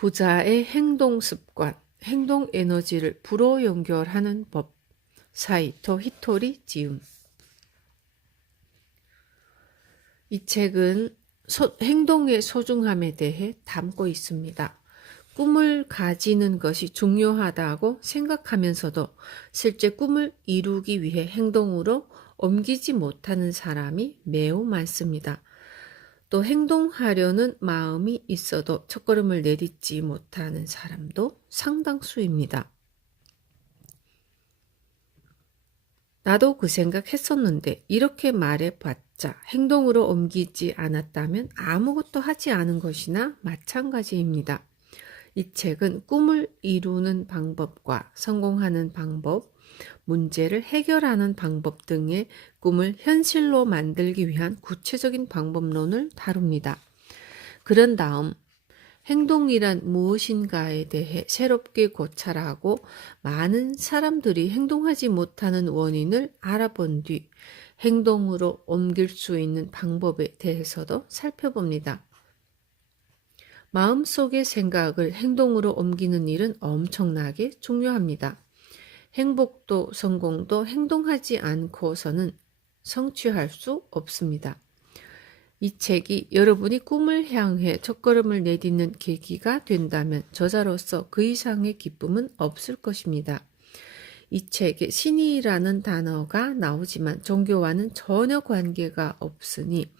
부자의 행동 습관, 행동 에너지를 부로 연결하는 법. 사이토 히토리 지음. 이 책은 행동의 소중함에 대해 담고 있습니다. 꿈을 가지는 것이 중요하다고 생각하면서도 실제 꿈을 이루기 위해 행동으로 옮기지 못하는 사람이 매우 많습니다. 또 행동하려는 마음이 있어도 첫걸음을 내딛지 못하는 사람도 상당수입니다. 나도 그 생각했었는데 이렇게 말해봤자 행동으로 옮기지 않았다면 아무것도 하지 않은 것이나 마찬가지입니다. 이 책은 꿈을 이루는 방법과 성공하는 방법, 문제를 해결하는 방법 등의 꿈을 현실로 만들기 위한 구체적인 방법론을 다룹니다. 그런 다음 행동이란 무엇인가에 대해 새롭게 고찰하고 많은 사람들이 행동하지 못하는 원인을 알아본 뒤 행동으로 옮길 수 있는 방법에 대해서도 살펴봅니다. 마음속의 생각을 행동으로 옮기는 일은 엄청나게 중요합니다. 행복도 성공도 행동하지 않고서는 성취할 수 없습니다. 이 책이 여러분이 꿈을 향해 첫걸음을 내딛는 계기가 된다면 저자로서 그 이상의 기쁨은 없을 것입니다. 이 책에 신이라는 단어가 나오지만 종교와는 전혀 관계가 없으니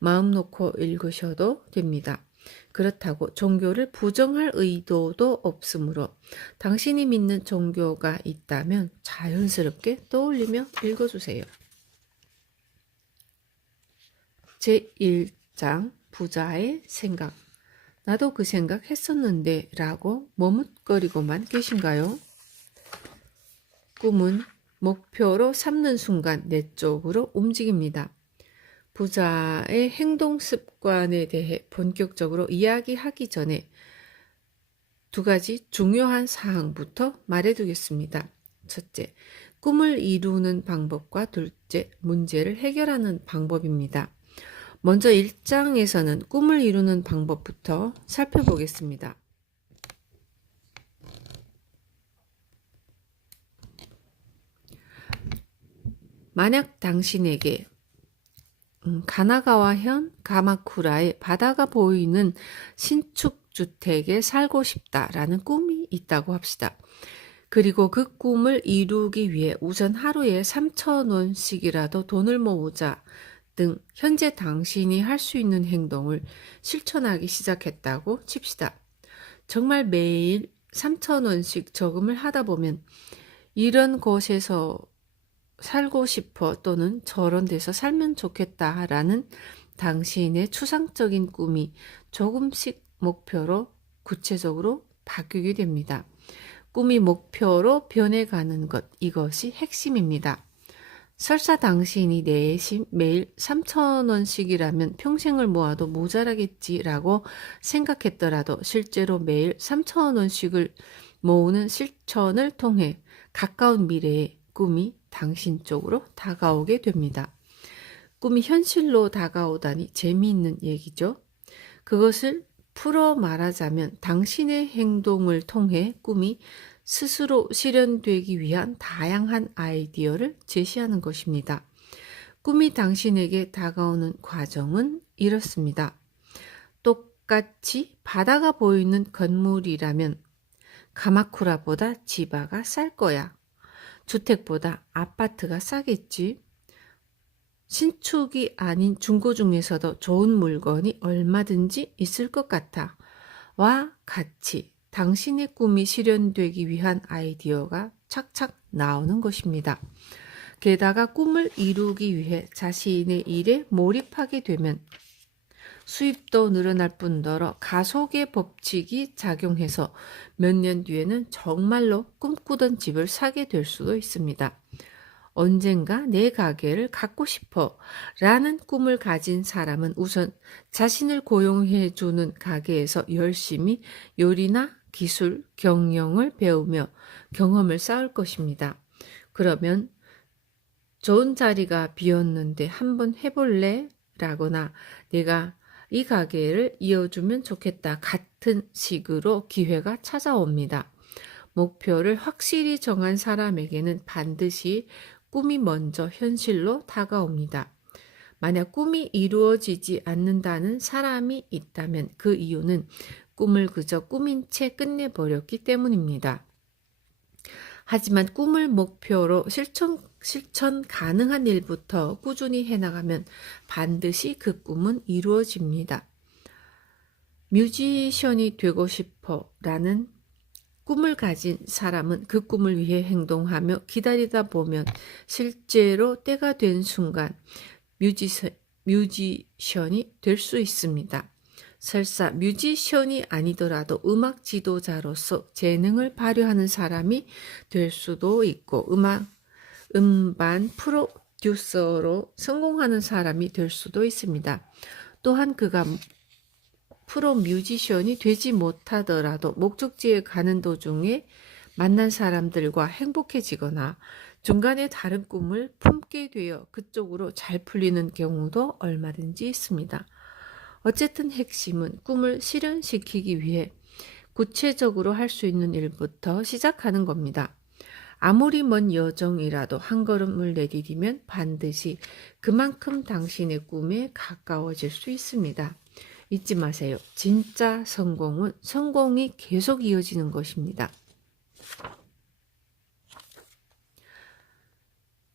마음 놓고 읽으셔도 됩니다. 그렇다고 종교를 부정할 의도도 없으므로 당신이 믿는 종교가 있다면 자연스럽게 떠올리며 읽어주세요. 제1장 부자의 생각. 나도 그 생각 했었는데 라고 머뭇거리고만 계신가요? 꿈은 목표로 삼는 순간 내 쪽으로 움직입니다. 부자의 행동 습관에 대해 본격적으로 이야기하기 전에 두 가지 중요한 사항부터 말해두겠습니다. 첫째, 꿈을 이루는 방법과 둘째, 문제를 해결하는 방법입니다. 먼저 1장에서는 꿈을 이루는 방법부터 살펴보겠습니다. 만약 당신에게 가나가와현 가마쿠라의 바다가 보이는 신축주택에 살고 싶다라는 꿈이 있다고 합시다. 그리고 그 꿈을 이루기 위해 우선 하루에 3,000원씩이라도 돈을 모으자 등 현재 당신이 할 수 있는 행동을 실천하기 시작했다고 칩시다. 정말 매일 3,000원씩 저금을 하다 보면 이런 곳에서 살고 싶어 또는 저런 데서 살면 좋겠다라는 당신의 추상적인 꿈이 조금씩 목표로 구체적으로 바뀌게 됩니다. 꿈이 목표로 변해가는 것, 이것이 핵심입니다. 설사 당신이 내심 매일 3,000원씩이라면 평생을 모아도 모자라겠지라고 생각했더라도 실제로 매일 3,000원씩을 모으는 실천을 통해 가까운 미래에 꿈이 당신 쪽으로 다가오게 됩니다. 꿈이 현실로 다가오다니 재미있는 얘기죠. 그것을 풀어 말하자면 당신의 행동을 통해 꿈이 스스로 실현되기 위한 다양한 아이디어를 제시하는 것입니다. 꿈이 당신에게 다가오는 과정은 이렇습니다. 똑같이 바다가 보이는 건물이라면 가마쿠라보다 지바가 쌀 거야. 주택보다 아파트가 싸겠지. 신축이 아닌 중고 중에서도 좋은 물건이 얼마든지 있을 것 같아. 와 같이 당신의 꿈이 실현되기 위한 아이디어가 착착 나오는 것입니다. 게다가 꿈을 이루기 위해 자신의 일에 몰입하게 되면 수입도 늘어날 뿐더러 가속의 법칙이 작용해서 몇 년 뒤에는 정말로 꿈꾸던 집을 사게 될 수도 있습니다. 언젠가 내 가게를 갖고 싶어 라는 꿈을 가진 사람은 우선 자신을 고용해주는 가게에서 열심히 요리나 기술, 경영을 배우며 경험을 쌓을 것입니다. 그러면 좋은 자리가 비었는데 한번 해볼래? 라거나 내가 이 가게를 이어주면 좋겠다 같은 식으로 기회가 찾아옵니다. 목표를 확실히 정한 사람에게는 반드시 꿈이 먼저 현실로 다가옵니다. 만약 꿈이 이루어지지 않는다는 사람이 있다면 그 이유는 꿈을 그저 꿈인 채 끝내버렸기 때문입니다. 하지만 꿈을 목표로 실천 가능한 일부터 꾸준히 해나가면 반드시 그 꿈은 이루어집니다. 뮤지션이 되고 싶어 라는 꿈을 가진 사람은 그 꿈을 위해 행동하며 기다리다 보면 실제로 때가 된 순간 뮤지션이 될 수 있습니다. 설사 뮤지션이 아니더라도 음악 지도자로서 재능을 발휘하는 사람이 될 수도 있고 음반 프로듀서로 성공하는 사람이 될 수도 있습니다. 또한 그가 프로 뮤지션이 되지 못하더라도 목적지에 가는 도중에 만난 사람들과 행복해지거나 중간에 다른 꿈을 품게 되어 그쪽으로 잘 풀리는 경우도 얼마든지 있습니다. 어쨌든 핵심은 꿈을 실현시키기 위해 구체적으로 할 수 있는 일부터 시작하는 겁니다. 아무리 먼 여정이라도 한 걸음을 내디디면 반드시 그만큼 당신의 꿈에 가까워질 수 있습니다. 잊지 마세요. 진짜 성공은 성공이 계속 이어지는 것입니다.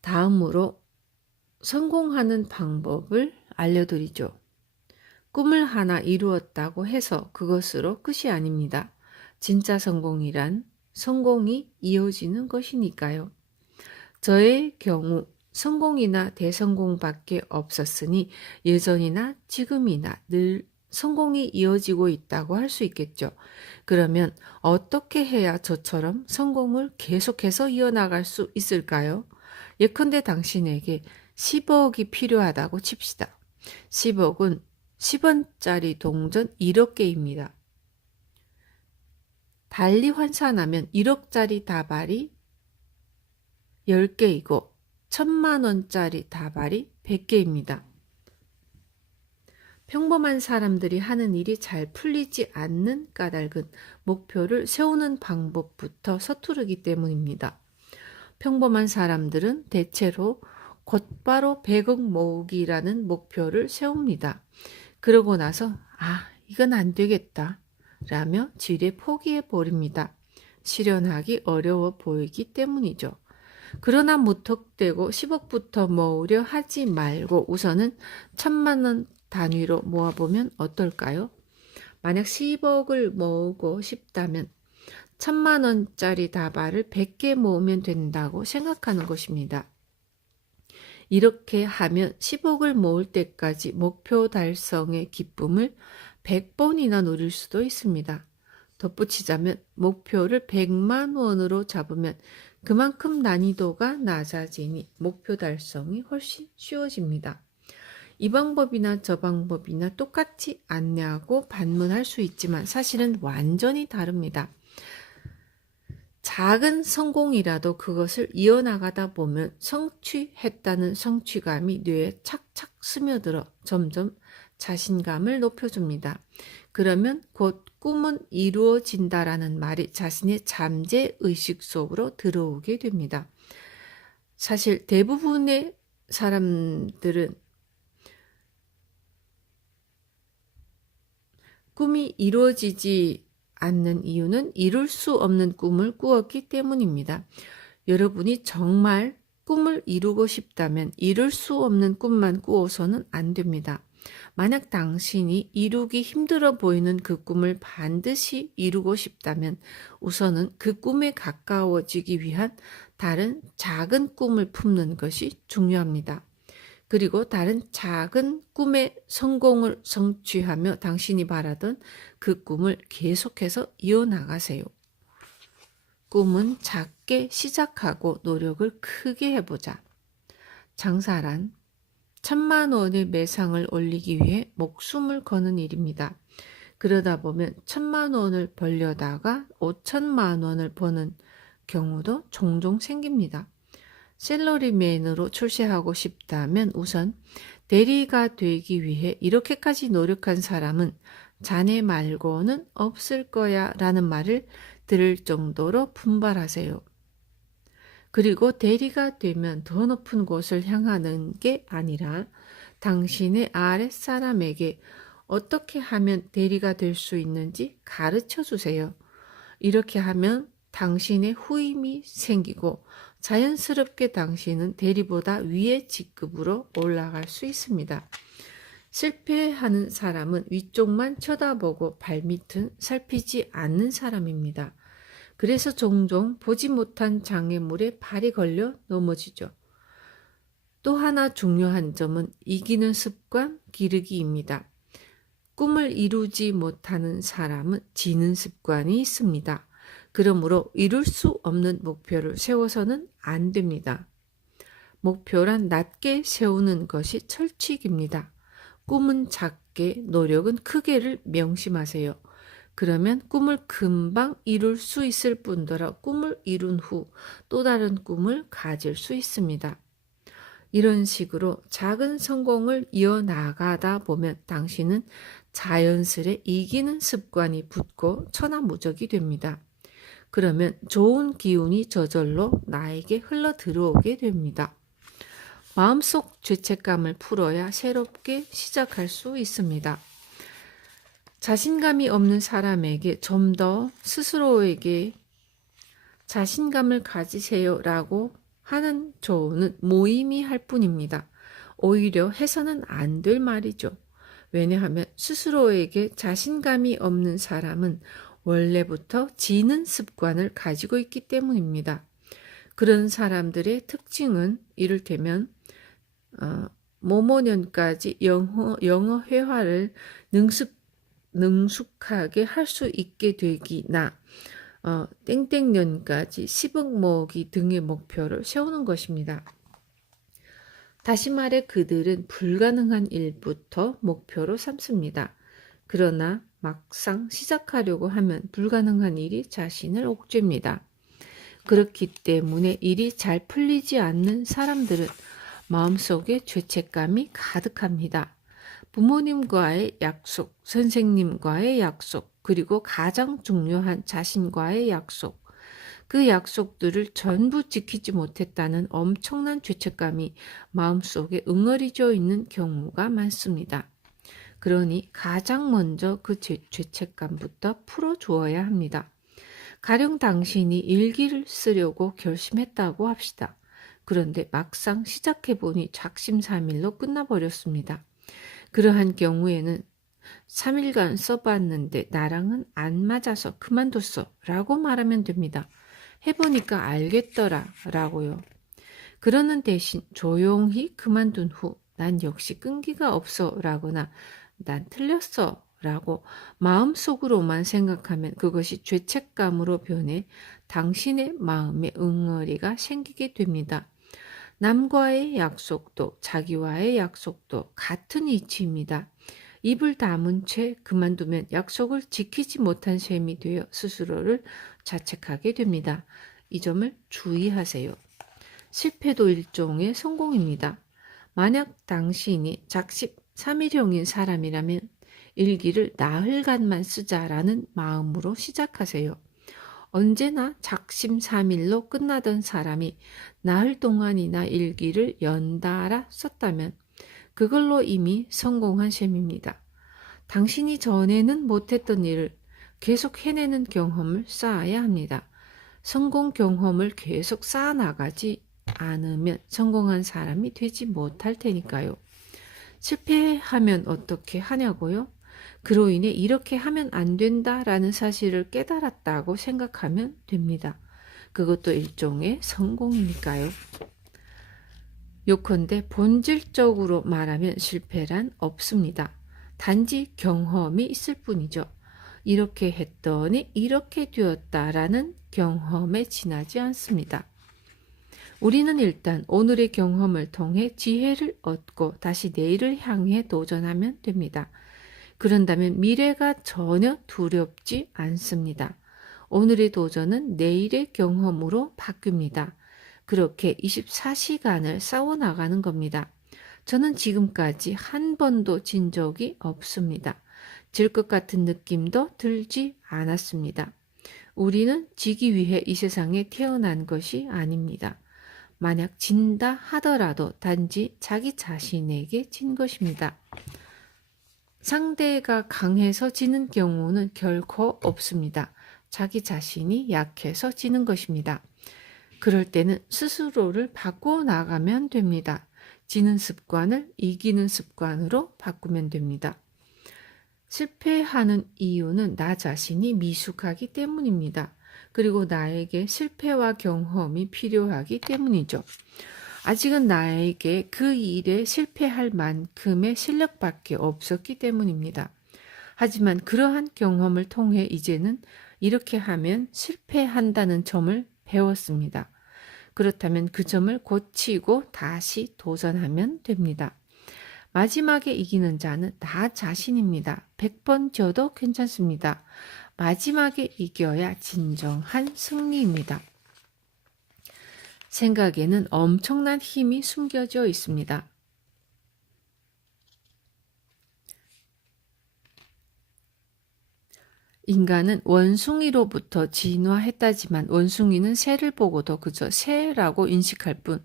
다음으로 성공하는 방법을 알려드리죠. 꿈을 하나 이루었다고 해서 그것으로 끝이 아닙니다. 진짜 성공이란 성공이 이어지는 것이니까요. 저의 경우 성공이나 대성공밖에 없었으니 예전이나 지금이나 늘 성공이 이어지고 있다고 할 수 있겠죠. 그러면 어떻게 해야 저처럼 성공을 계속해서 이어나갈 수 있을까요? 예컨대 당신에게 10억이 필요하다고 칩시다. 10억은 10원짜리 동전 1억 개입니다. 달리 환산하면 1억짜리 다발이 10개이고 1000만원짜리 다발이 100개입니다. 평범한 사람들이 하는 일이 잘 풀리지 않는 까닭은 목표를 세우는 방법부터 서투르기 때문입니다. 평범한 사람들은 대체로 곧바로 100억 모으기라는 목표를 세웁니다. 그러고 나서 이건 안 되겠다 라며 지레 포기해 버립니다. 실현하기 어려워 보이기 때문이죠. 그러나 무턱대고 10억부터 모으려 하지 말고 우선은 1000만원 단위로 모아보면 어떨까요? 만약 10억을 모으고 싶다면 1000만원짜리 다발을 100개 모으면 된다고 생각하는 것입니다. 이렇게 하면 10억을 모을 때까지 목표 달성의 기쁨을 100번이나 누릴 수도 있습니다. 덧붙이자면 목표를 100만 원으로 잡으면 그만큼 난이도가 낮아지니 목표 달성이 훨씬 쉬워집니다. 이 방법이나 저 방법이나 똑같지 않냐고 반문할 수 있지만 사실은 완전히 다릅니다. 작은 성공이라도 그것을 이어나가다 보면 성취했다는 성취감이 뇌에 착착 스며들어 점점 자신감을 높여줍니다. 그러면 곧 꿈은 이루어진다라는 말이 자신의 잠재의식 속으로 들어오게 됩니다. 사실 대부분의 사람들은 꿈이 이루어지지 않는 이유는 이룰 수 없는 꿈을 꾸었기 때문입니다. 여러분이 정말 꿈을 이루고 싶다면 이룰 수 없는 꿈만 꾸어서는 안 됩니다. 만약 당신이 이루기 힘들어 보이는 그 꿈을 반드시 이루고 싶다면 우선은 그 꿈에 가까워지기 위한 다른 작은 꿈을 품는 것이 중요합니다. 그리고 다른 작은 꿈의 성공을 성취하며 당신이 바라던 그 꿈을 계속해서 이어나가세요. 꿈은 작게 시작하고 노력을 크게 해보자. 장사란 1000만 원의 매상을 올리기 위해 목숨을 거는 일입니다. 그러다 보면 1000만 원을 벌려다가 5천만 원을 버는 경우도 종종 생깁니다. 셀러리맨으로 출세하고 싶다면 우선 대리가 되기 위해 이렇게까지 노력한 사람은 자네 말고는 없을 거야 라는 말을 들을 정도로 분발하세요. 그리고 대리가 되면 더 높은 곳을 향하는 게 아니라 당신의 아랫사람에게 어떻게 하면 대리가 될 수 있는지 가르쳐 주세요. 이렇게 하면 당신의 후임이 생기고 자연스럽게 당신은 대리보다 위의 직급으로 올라갈 수 있습니다. 실패하는 사람은 위쪽만 쳐다보고 발밑은 살피지 않는 사람입니다. 그래서 종종 보지 못한 장애물에 발이 걸려 넘어지죠. 또 하나 중요한 점은 이기는 습관 기르기입니다. 꿈을 이루지 못하는 사람은 지는 습관이 있습니다. 그러므로 이룰 수 없는 목표를 세워서는 안 됩니다. 목표란 낮게 세우는 것이 철칙입니다. 꿈은 작게, 노력은 크게를 명심하세요. 그러면 꿈을 금방 이룰 수 있을 뿐더러 꿈을 이룬 후 또 다른 꿈을 가질 수 있습니다. 이런 식으로 작은 성공을 이어나가다 보면 당신은 자연스레 이기는 습관이 붙고 천하무적이 됩니다. 그러면 좋은 기운이 저절로 나에게 흘러 들어오게 됩니다. 마음속 죄책감을 풀어야 새롭게 시작할 수 있습니다. 자신감이 없는 사람에게 좀 더 스스로에게 자신감을 가지세요라고 하는 조언은 모임이 할 뿐입니다. 오히려 해서는 안 될 말이죠. 왜냐하면 스스로에게 자신감이 없는 사람은 원래부터 지는 습관을 가지고 있기 때문입니다. 그런 사람들의 특징은 이를테면 모모년까지 영어 회화를 능숙하게 할 수 있게 되기나 땡땡년까지 10억 모으기 등의 목표를 세우는 것입니다. 다시 말해 그들은 불가능한 일부터 목표로 삼습니다. 그러나 막상 시작하려고 하면 불가능한 일이 자신을 옥죄입니다. 그렇기 때문에 일이 잘 풀리지 않는 사람들은 마음속에 죄책감이 가득합니다. 부모님과의 약속, 선생님과의 약속, 그리고 가장 중요한 자신과의 약속, 그 약속들을 전부 지키지 못했다는 엄청난 죄책감이 마음속에 응어리져 있는 경우가 많습니다. 그러니 가장 먼저 그 죄책감부터 풀어주어야 합니다. 가령 당신이 일기를 쓰려고 결심했다고 합시다. 그런데 막상 시작해보니 작심삼일로 끝나버렸습니다. 그러한 경우에는 3일간 써봤는데 나랑은 안 맞아서 그만뒀어 라고 말하면 됩니다. 해보니까 알겠더라 라고요. 그러는 대신 조용히 그만둔 후 난 역시 끈기가 없어 라거나 난 틀렸어 라고 마음속으로만 생각하면 그것이 죄책감으로 변해 당신의 마음에 응어리가 생기게 됩니다. 남과의 약속도 자기와의 약속도 같은 이치입니다. 입을 다문 채 그만두면 약속을 지키지 못한 셈이 되어 스스로를 자책하게 됩니다. 이 점을 주의하세요. 실패도 일종의 성공입니다. 만약 당신이 작심삼일형인 사람이라면 일기를 나흘간만 쓰자라는 마음으로 시작하세요. 언제나 작심삼일로 끝나던 사람이 나흘 동안이나 일기를 연달아 썼다면 그걸로 이미 성공한 셈입니다. 당신이 전에는 못했던 일을 계속 해내는 경험을 쌓아야 합니다. 성공 경험을 계속 쌓아나가지 않으면 성공한 사람이 되지 못할 테니까요. 실패하면 어떻게 하냐고요? 그로 인해 이렇게 하면 안 된다라는 사실을 깨달았다고 생각하면 됩니다. 그것도 일종의 성공이니까요. 요컨대 본질적으로 말하면 실패란 없습니다. 단지 경험이 있을 뿐이죠. 이렇게 했더니 이렇게 되었다라는 경험에 지나지 않습니다. 우리는 일단 오늘의 경험을 통해 지혜를 얻고 다시 내일을 향해 도전하면 됩니다. 그런다면 미래가 전혀 두렵지 않습니다. 오늘의 도전은 내일의 경험으로 바뀝니다. 그렇게 24시간을 싸워나가는 겁니다. 저는 지금까지 한 번도 진 적이 없습니다. 질 것 같은 느낌도 들지 않았습니다. 우리는 지기 위해 이 세상에 태어난 것이 아닙니다. 만약 진다 하더라도 단지 자기 자신에게 진 것입니다. 상대가 강해서 지는 경우는 결코 없습니다. 자기 자신이 약해서 지는 것입니다. 그럴 때는 스스로를 바꾸어 나가면 됩니다. 지는 습관을 이기는 습관으로 바꾸면 됩니다. 실패하는 이유는 나 자신이 미숙하기 때문입니다. 그리고 나에게 실패와 경험이 필요하기 때문이죠. 아직은 나에게 그 일에 실패할 만큼의 실력밖에 없었기 때문입니다. 하지만 그러한 경험을 통해 이제는 이렇게 하면 실패한다는 점을 배웠습니다. 그렇다면 그 점을 고치고 다시 도전하면 됩니다. 마지막에 이기는 자는 나 자신입니다. 100번 져도 괜찮습니다. 마지막에 이겨야 진정한 승리입니다. 생각에는 엄청난 힘이 숨겨져 있습니다. 인간은 원숭이로부터 진화했다지만 원숭이는 새를 보고도 그저 새라고 인식할 뿐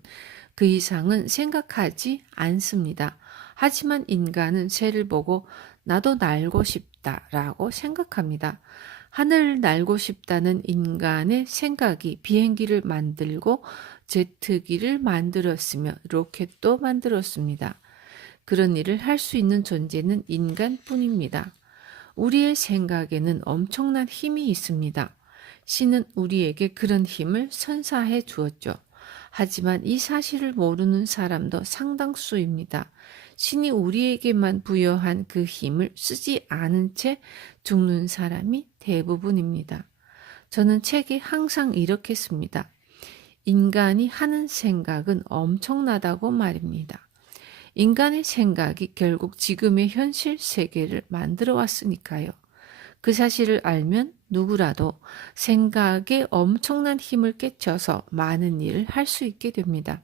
그 이상은 생각하지 않습니다. 하지만 인간은 새를 보고 나도 날고 싶다라고 생각합니다. 하늘을 날고 싶다는 인간의 생각이 비행기를 만들고 제트기를 만들었으며 로켓도 만들었습니다. 그런 일을 할 수 있는 존재는 인간뿐입니다. 우리의 생각에는 엄청난 힘이 있습니다. 신은 우리에게 그런 힘을 선사해 주었죠. 하지만 이 사실을 모르는 사람도 상당수입니다. 신이 우리에게만 부여한 그 힘을 쓰지 않은 채 죽는 사람이 대부분입니다. 저는 책에 항상 이렇게 씁니다. 인간이 하는 생각은 엄청나다고 말입니다. 인간의 생각이 결국 지금의 현실 세계를 만들어 왔으니까요. 그 사실을 알면 누구라도 생각에 엄청난 힘을 끼쳐서 많은 일을 할 수 있게 됩니다.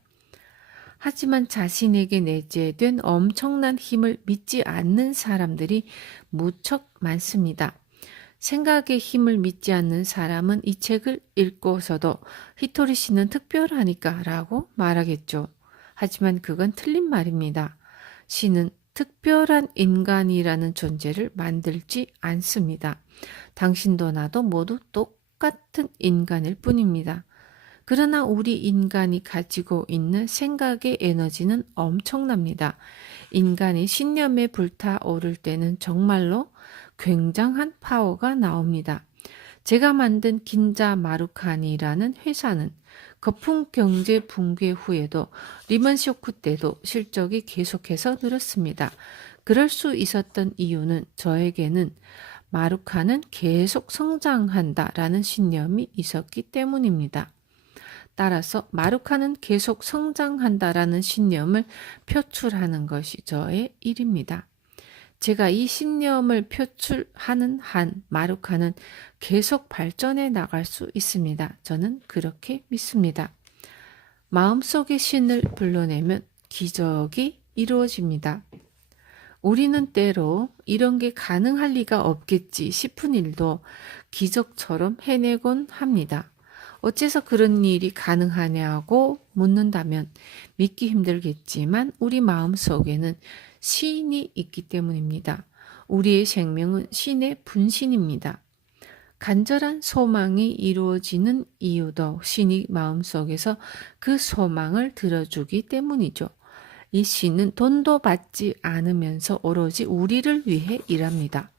하지만 자신에게 내재된 엄청난 힘을 믿지 않는 사람들이 무척 많습니다. 생각의 힘을 믿지 않는 사람은 이 책을 읽고서도 히토리 씨는 특별하니까 라고 말하겠죠. 하지만 그건 틀린 말입니다. 신은 특별한 인간이라는 존재를 만들지 않습니다. 당신도 나도 모두 똑같은 인간일 뿐입니다. 그러나 우리 인간이 가지고 있는 생각의 에너지는 엄청납니다. 인간이 신념에 불타오를 때는 정말로 굉장한 파워가 나옵니다. 제가 만든 긴자 마루칸이라는 회사는 거품 경제 붕괴 후에도 리먼 쇼크 때도 실적이 계속해서 늘었습니다. 그럴 수 있었던 이유는 저에게는 마루칸은 계속 성장한다라는 신념이 있었기 때문입니다. 따라서 마루칸은 계속 성장한다라는 신념을 표출하는 것이 저의 일입니다. 제가 이 신념을 표출하는 한 마루카는 계속 발전해 나갈 수 있습니다. 저는 그렇게 믿습니다. 마음속의 신을 불러내면 기적이 이루어집니다. 우리는 때로 이런 게 가능할 리가 없겠지 싶은 일도 기적처럼 해내곤 합니다. 어째서 그런 일이 가능하냐고 묻는다면 믿기 힘들겠지만 우리 마음속에는 신이 있기 때문입니다. 우리의 생명은 신의 분신입니다. 간절한 소망이 이루어지는 이유도 신이 마음속에서 그 소망을 들어주기 때문이죠. 이 신은 돈도 받지 않으면서 오로지 우리를 위해 일합니다.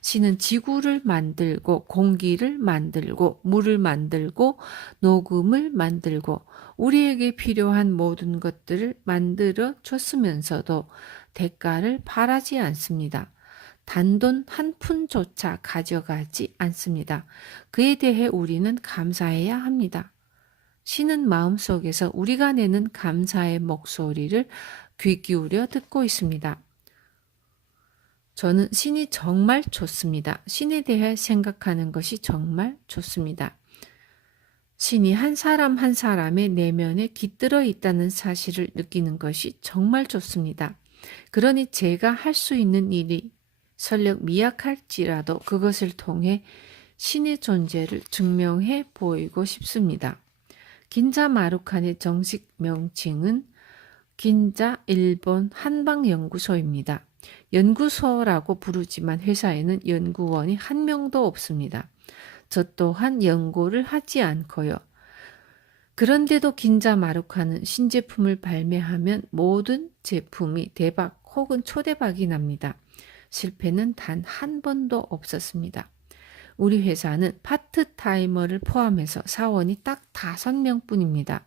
신은 지구를 만들고 공기를 만들고 물을 만들고 녹음을 만들고 우리에게 필요한 모든 것들을 만들어 줬으면서도 대가를 바라지 않습니다. 단돈 한 푼조차 가져가지 않습니다. 그에 대해 우리는 감사해야 합니다. 신은 마음속에서 우리가 내는 감사의 목소리를 귀 기울여 듣고 있습니다. 저는 신이 정말 좋습니다. 신에 대해 생각하는 것이 정말 좋습니다. 신이 한 사람 한 사람의 내면에 깃들어 있다는 사실을 느끼는 것이 정말 좋습니다. 그러니 제가 할 수 있는 일이 설령 미약할지라도 그것을 통해 신의 존재를 증명해 보이고 싶습니다. 긴자 마루칸의 정식 명칭은 긴자 일본 한방연구소입니다. 연구소라고 부르지만 회사에는 연구원이 한 명도 없습니다. 저 또한 연구를 하지 않고요. 그런데도 긴자 마루칸은 신제품을 발매하면 모든 제품이 대박 혹은 초대박이 납니다. 실패는 단 한 번도 없었습니다. 우리 회사는 파트타이머를 포함해서 사원이 딱 5명뿐입니다.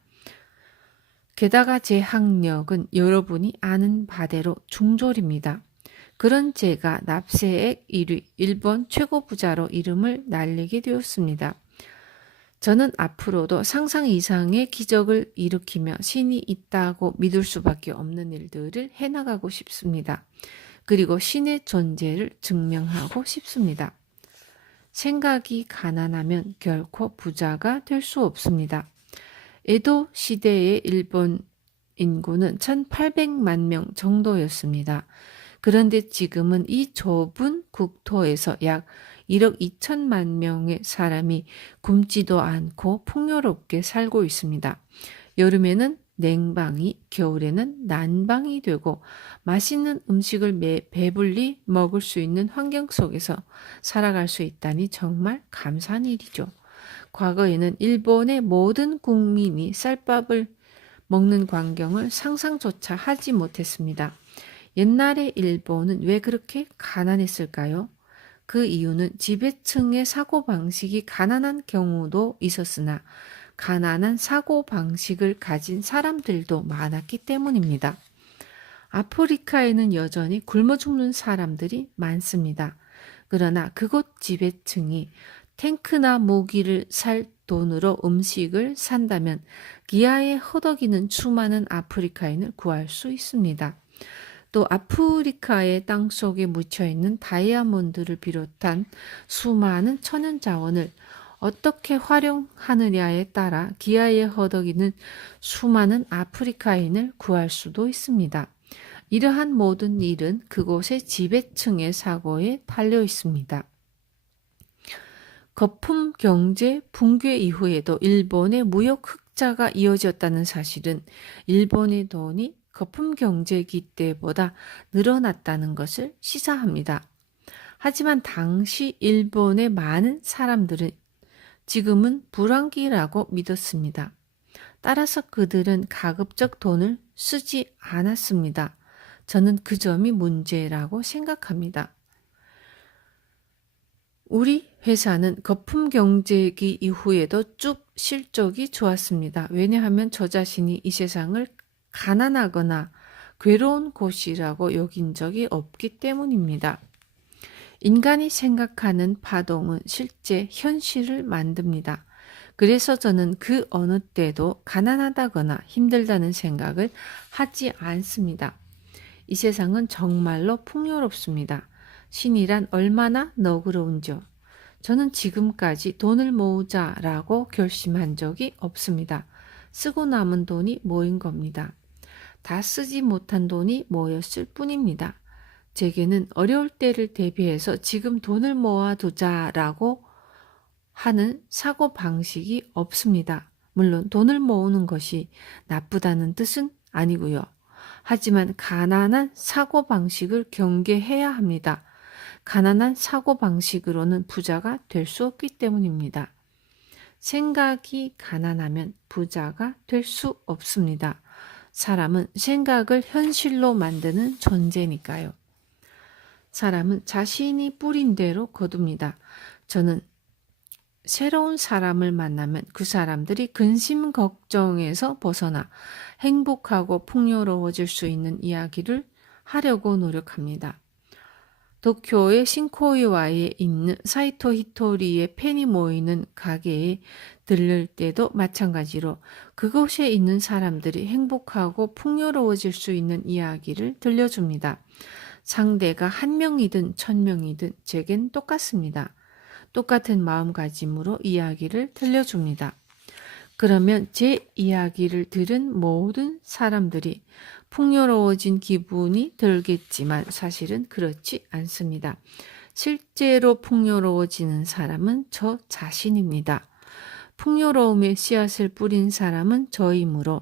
게다가 제 학력은 여러분이 아는 바대로 중졸입니다. 그런 제가 납세액 1위, 일본 최고 부자로 이름을 날리게 되었습니다. 저는 앞으로도 상상 이상의 기적을 일으키며 신이 있다고 믿을 수밖에 없는 일들을 해나가고 싶습니다. 그리고 신의 존재를 증명하고 싶습니다. 생각이 가난하면 결코 부자가 될 수 없습니다. 에도 시대의 일본 인구는 1800만 명 정도였습니다. 그런데 지금은 이 좁은 국토에서 약 1억 2천만 명의 사람이 굶지도 않고 풍요롭게 살고 있습니다. 여름에는 냉방이, 겨울에는 난방이 되고 맛있는 음식을 배불리 먹을 수 있는 환경 속에서 살아갈 수 있다니 정말 감사한 일이죠. 과거에는 일본의 모든 국민이 쌀밥을 먹는 광경을 상상조차 하지 못했습니다. 옛날의 일본은 왜 그렇게 가난했을까요? 그 이유는 지배층의 사고방식이 가난한 경우도 있었으나 가난한 사고방식을 가진 사람들도 많았기 때문입니다. 아프리카에는 여전히 굶어 죽는 사람들이 많습니다. 그러나 그곳 지배층이 탱크나 무기를 살 돈으로 음식을 산다면 기아에 허덕이는 수많은 아프리카인을 구할 수 있습니다. 또 아프리카의 땅속에 묻혀있는 다이아몬드를 비롯한 수많은 천연자원을 어떻게 활용하느냐에 따라 기아에 허덕이는 수많은 아프리카인을 구할 수도 있습니다. 이러한 모든 일은 그곳의 지배층의 사고에 달려 있습니다. 거품 경제 붕괴 이후에도 일본의 무역 흑자가 이어졌다는 사실은 일본의 돈이 거품 경제기 때보다 늘어났다는 것을 시사합니다. 하지만 당시 일본의 많은 사람들은 지금은 불황기라고 믿었습니다. 따라서 그들은 가급적 돈을 쓰지 않았습니다. 저는 그 점이 문제라고 생각합니다. 우리 회사는 거품 경제기 이후에도 쭉 실적이 좋았습니다. 왜냐하면 저 자신이 이 세상을 가난하거나 괴로운 곳이라고 여긴 적이 없기 때문입니다. 인간이 생각하는 파동은 실제 현실을 만듭니다. 그래서 저는 그 어느 때도 가난하다거나 힘들다는 생각을 하지 않습니다. 이 세상은 정말로 풍요롭습니다. 신이란 얼마나 너그러운지요. 저는 지금까지 돈을 모으자라고 결심한 적이 없습니다. 쓰고 남은 돈이 모인 겁니다. 다 쓰지 못한 돈이 모였을 뿐입니다. 제게는 어려울 때를 대비해서 지금 돈을 모아두자라고 하는 사고방식이 없습니다. 물론 돈을 모으는 것이 나쁘다는 뜻은 아니고요. 하지만 가난한 사고방식을 경계해야 합니다. 가난한 사고방식으로는 부자가 될 수 없기 때문입니다. 생각이 가난하면 부자가 될 수 없습니다. 사람은 생각을 현실로 만드는 존재니까요. 사람은 자신이 뿌린 대로 거둡니다. 저는 새로운 사람을 만나면 그 사람들이 근심 걱정에서 벗어나 행복하고 풍요로워질 수 있는 이야기를 하려고 노력합니다. 도쿄의 신코이와에 있는 사이토 히토리의 팬이 모이는 가게에 들를 때도 마찬가지로 그곳에 있는 사람들이 행복하고 풍요로워질 수 있는 이야기를 들려줍니다. 상대가 1명이든 1000명이든 제겐 똑같습니다. 똑같은 마음가짐으로 이야기를 들려줍니다. 그러면 제 이야기를 들은 모든 사람들이 풍요로워진 기분이 들겠지만 사실은 그렇지 않습니다. 실제로 풍요로워지는 사람은 저 자신입니다. 풍요로움의 씨앗을 뿌린 사람은 저이므로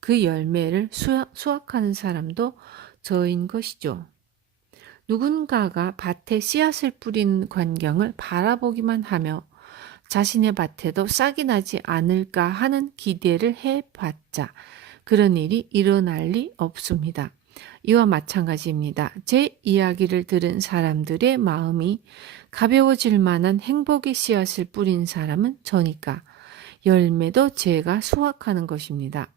그 열매를 수확하는 사람도 저인 것이죠. 누군가가 밭에 씨앗을 뿌리는 광경을 바라보기만 하며 자신의 밭에도 싹이 나지 않을까 하는 기대를 해봤자 그런 일이 일어날 리 없습니다. 이와 마찬가지입니다. 제 이야기를 들은 사람들의 마음이 가벼워질 만한 행복의 씨앗을 뿌린 사람은 저니까 열매도 제가 수확하는 것입니다.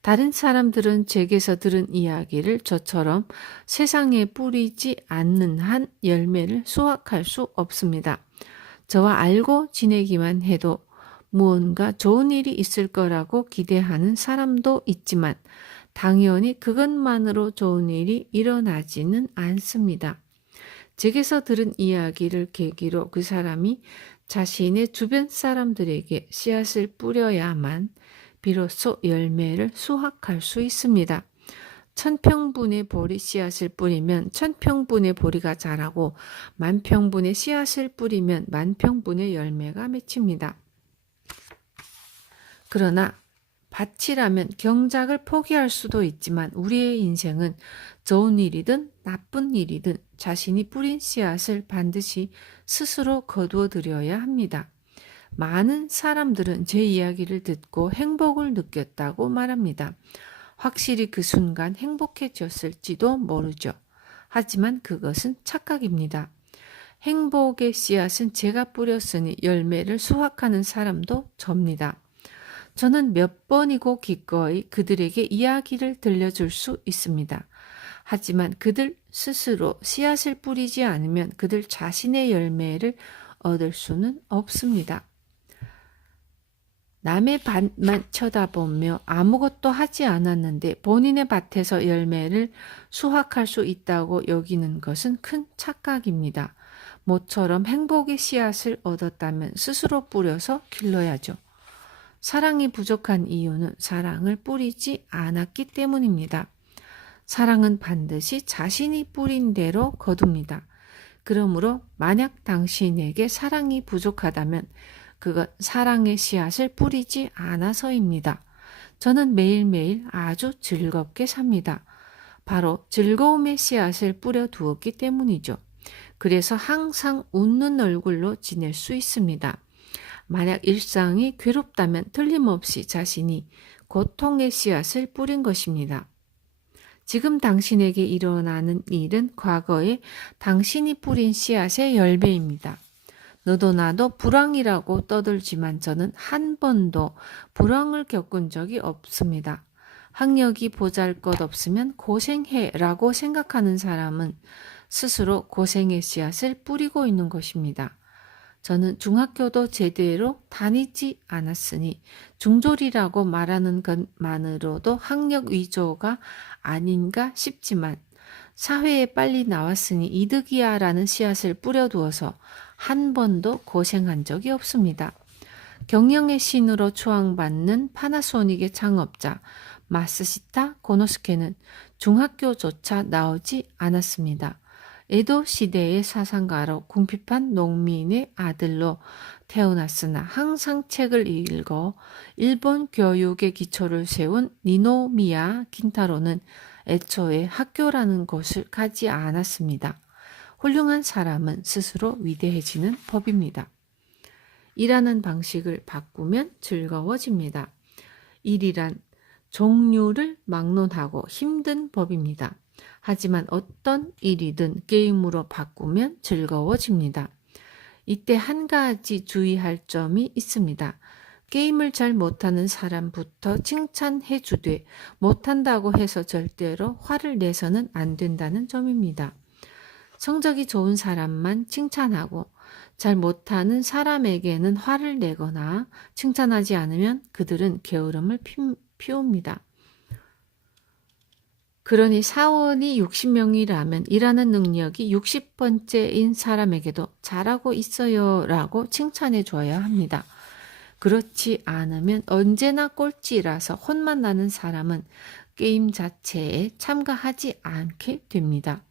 다른 사람들은 제게서 들은 이야기를 저처럼 세상에 뿌리지 않는 한 열매를 수확할 수 없습니다. 저와 알고 지내기만 해도 무언가 좋은 일이 있을 거라고 기대하는 사람도 있지만 당연히 그것만으로 좋은 일이 일어나지는 않습니다. 제게서 들은 이야기를 계기로 그 사람이 자신의 주변 사람들에게 씨앗을 뿌려야만 비로소 열매를 수확할 수 있습니다. 1000평분의 보리 씨앗을 뿌리면 1000평분의 보리가 자라고 10,000평분의 씨앗을 뿌리면 10,000평분의 열매가 맺힙니다. 그러나 밭이라면 경작을 포기할 수도 있지만 우리의 인생은 좋은 일이든 나쁜 일이든 자신이 뿌린 씨앗을 반드시 스스로 거두어 들여야 합니다. 많은 사람들은 제 이야기를 듣고 행복을 느꼈다고 말합니다. 확실히 그 순간 행복해졌을지도 모르죠. 하지만 그것은 착각입니다. 행복의 씨앗은 제가 뿌렸으니 열매를 수확하는 사람도 접니다. 저는 몇 번이고 기꺼이 그들에게 이야기를 들려줄 수 있습니다. 하지만 그들 스스로 씨앗을 뿌리지 않으면 그들 자신의 열매를 얻을 수는 없습니다. 남의 밭만 쳐다보며 아무것도 하지 않았는데 본인의 밭에서 열매를 수확할 수 있다고 여기는 것은 큰 착각입니다. 모처럼 행복의 씨앗을 얻었다면 스스로 뿌려서 길러야죠. 사랑이 부족한 이유는 사랑을 뿌리지 않았기 때문입니다. 사랑은 반드시 자신이 뿌린 대로 거둡니다. 그러므로 만약 당신에게 사랑이 부족하다면 그것 사랑의 씨앗을 뿌리지 않아서입니다. 저는 매일매일 아주 즐겁게 삽니다. 바로 즐거움의 씨앗을 뿌려 두었기 때문이죠. 그래서 항상 웃는 얼굴로 지낼 수 있습니다. 만약 일상이 괴롭다면 틀림없이 자신이 고통의 씨앗을 뿌린 것입니다. 지금 당신에게 일어나는 일은 과거에 당신이 뿌린 씨앗의 열매입니다. 너도 나도 불황이라고 떠들지만 저는 한 번도 불황을 겪은 적이 없습니다. 학력이 보잘것없으면 고생해라고 생각하는 사람은 스스로 고생의 씨앗을 뿌리고 있는 것입니다. 저는 중학교도 제대로 다니지 않았으니 중졸이라고 말하는 것만으로도 학력 위조가 아닌가 싶지만 사회에 빨리 나왔으니 이득이야 라는 씨앗을 뿌려두어서 한 번도 고생한 적이 없습니다. 경영의 신으로 추앙받는 파나소닉의 창업자 마스시타 고노스케는 중학교조차 나오지 않았습니다. 에도 시대의 사상가로 궁핍한 농민의 아들로 태어났으나 항상 책을 읽어 일본 교육의 기초를 세운 니노미야 킨타로는 애초에 학교라는 곳을 가지 않았습니다. 훌륭한 사람은 스스로 위대해지는 법입니다. 일하는 방식을 바꾸면 즐거워집니다. 일이란 종류를 막론하고 힘든 법입니다. 하지만 어떤 일이든 게임으로 바꾸면 즐거워집니다. 이때 한 가지 주의할 점이 있습니다. 게임을 잘 못하는 사람부터 칭찬해 주되 못한다고 해서 절대로 화를 내서는 안 된다는 점입니다. 성적이 좋은 사람만 칭찬하고 잘 못하는 사람에게는 화를 내거나 칭찬하지 않으면 그들은 게으름을 피웁니다. 그러니 사원이 60명이라면 일하는 능력이 60번째인 사람에게도 잘하고 있어요 라고 칭찬해 줘야 합니다. 그렇지 않으면 언제나 꼴찌라서 혼만 나는 사람은 게임 자체에 참가하지 않게 됩니다.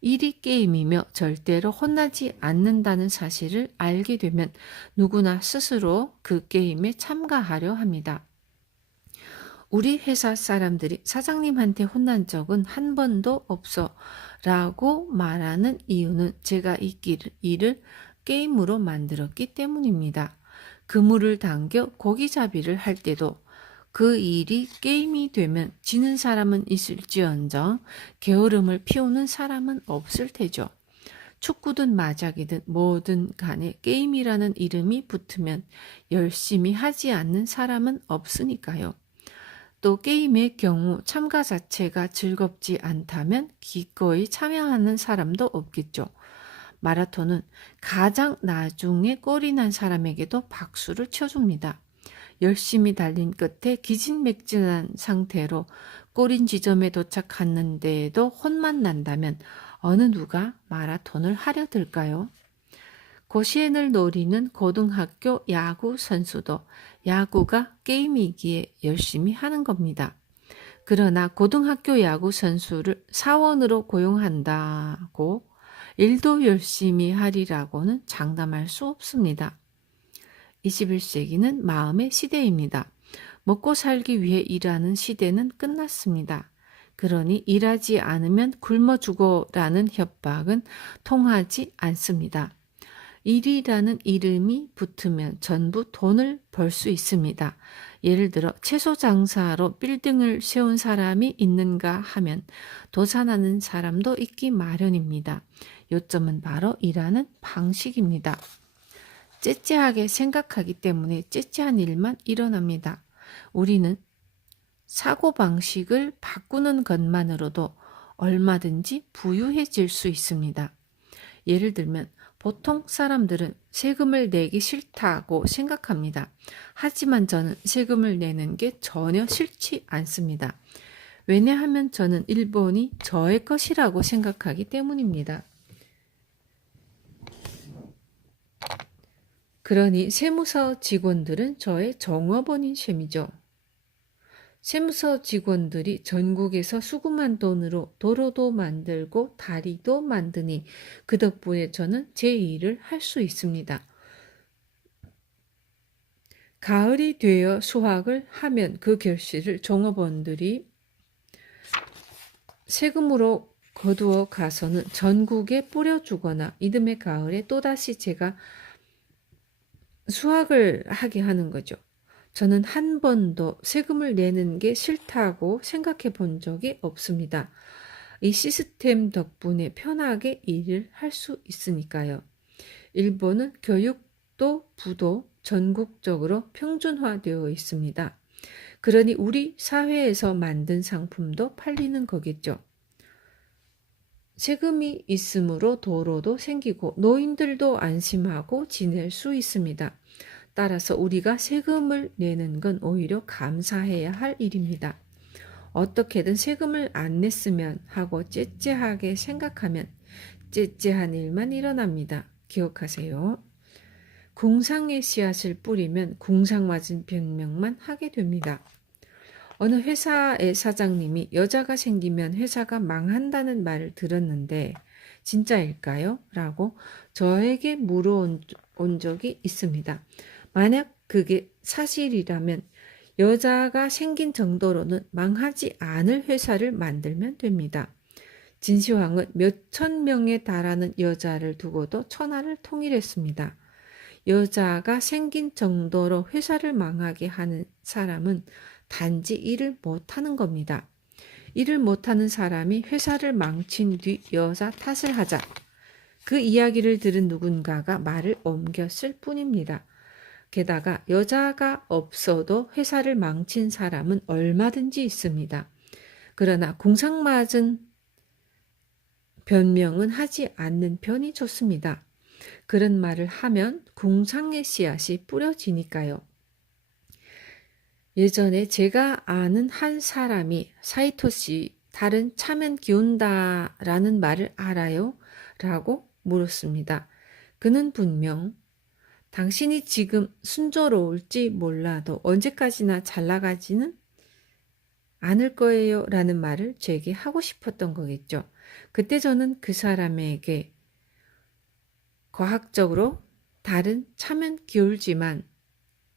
일이 게임이며 절대로 혼나지 않는다는 사실을 알게 되면 누구나 스스로 그 게임에 참가하려 합니다. 우리 회사 사람들이 사장님한테 혼난 적은 한 번도 없어 라고 말하는 이유는 제가 이 일을 게임으로 만들었기 때문입니다. 그물을 당겨 고기잡이를 할 때도 그 일이 게임이 되면 지는 사람은 있을지언정 게으름을 피우는 사람은 없을 테죠. 축구든 마작이든 뭐든 간에 게임이라는 이름이 붙으면 열심히 하지 않는 사람은 없으니까요. 또 게임의 경우 참가 자체가 즐겁지 않다면 기꺼이 참여하는 사람도 없겠죠. 마라톤은 가장 나중에 꼴이 난 사람에게도 박수를 쳐줍니다. 열심히 달린 끝에 기진맥진한 상태로 꼬린 지점에 도착했는데도 혼만 난다면 어느 누가 마라톤을 하려 들까요? 고시엔을 노리는 고등학교 야구 선수도 야구가 게임이기에 열심히 하는 겁니다. 그러나 고등학교 야구 선수를 사원으로 고용한다고 일도 열심히 하리라고는 장담할 수 없습니다. 21세기는 마음의 시대입니다. 먹고 살기 위해 일하는 시대는 끝났습니다. 그러니 일하지 않으면 굶어 죽어라는 협박은 통하지 않습니다. 일이라는 이름이 붙으면 전부 돈을 벌 수 있습니다. 예를 들어 채소 장사로 빌딩을 세운 사람이 있는가 하면 도산하는 사람도 있기 마련입니다. 요점은 바로 일하는 방식입니다. 째째하게 생각하기 때문에 째째한 일만 일어납니다. 우리는 사고방식을 바꾸는 것만으로도 얼마든지 부유해질 수 있습니다. 예를 들면 보통 사람들은 세금을 내기 싫다고 생각합니다. 하지만 저는 세금을 내는 게 전혀 싫지 않습니다. 왜냐하면 저는 일본이 저의 것이라고 생각하기 때문입니다. 그러니 세무서 직원들은 저의 종업원인 셈이죠. 세무서 직원들이 전국에서 수금한 돈으로 도로도 만들고 다리도 만드니 그 덕분에 저는 제 일을 할 수 있습니다. 가을이 되어 수확을 하면 그 결실을 종업원들이 세금으로 거두어 가서는 전국에 뿌려주거나 이듬해 가을에 또다시 제가 수확을 하게 하는 거죠. 저는 한 번도 세금을 내는 게 싫다고 생각해 본 적이 없습니다. 이 시스템 덕분에 편하게 일을 할 수 있으니까요. 일본은 교육도 부도 전국적으로 평준화되어 있습니다. 그러니 우리 사회에서 만든 상품도 팔리는 거겠죠. 세금이 있으므로 도로도 생기고 노인들도 안심하고 지낼 수 있습니다. 따라서 우리가 세금을 내는 건 오히려 감사해야 할 일입니다. 어떻게든 세금을 안 냈으면 하고 째째하게 생각하면 째째한 일만 일어납니다. 기억하세요. 궁상의 씨앗을 뿌리면 궁상 맞은 변명만 하게 됩니다. 어느 회사의 사장님이 여자가 생기면 회사가 망한다는 말을 들었는데 진짜일까요? 라고 저에게 물어온 적이 있습니다. 만약 그게 사실이라면 여자가 생긴 정도로는 망하지 않을 회사를 만들면 됩니다. 진시황은 몇천 명에 달하는 여자를 두고도 천하를 통일했습니다. 여자가 생긴 정도로 회사를 망하게 하는 사람은 단지 일을 못하는 겁니다. 일을 못하는 사람이 회사를 망친 뒤 여자 탓을 하자. 그 이야기를 들은 누군가가 말을 옮겼을 뿐입니다. 게다가 여자가 없어도 회사를 망친 사람은 얼마든지 있습니다. 그러나 궁상맞은 변명은 하지 않는 편이 좋습니다. 그런 말을 하면 궁상의 씨앗이 뿌려지니까요. 예전에 제가 아는 한 사람이 사이토 씨, 달은 차면 기운다라는 말을 알아요? 라고 물었습니다. 그는 분명 당신이 지금 순조로울지 몰라도 언제까지나 잘 나가지는 않을 거예요 라는 말을 제게 하고 싶었던 거겠죠. 그때 저는 그 사람에게 과학적으로 달은 차면 기울지만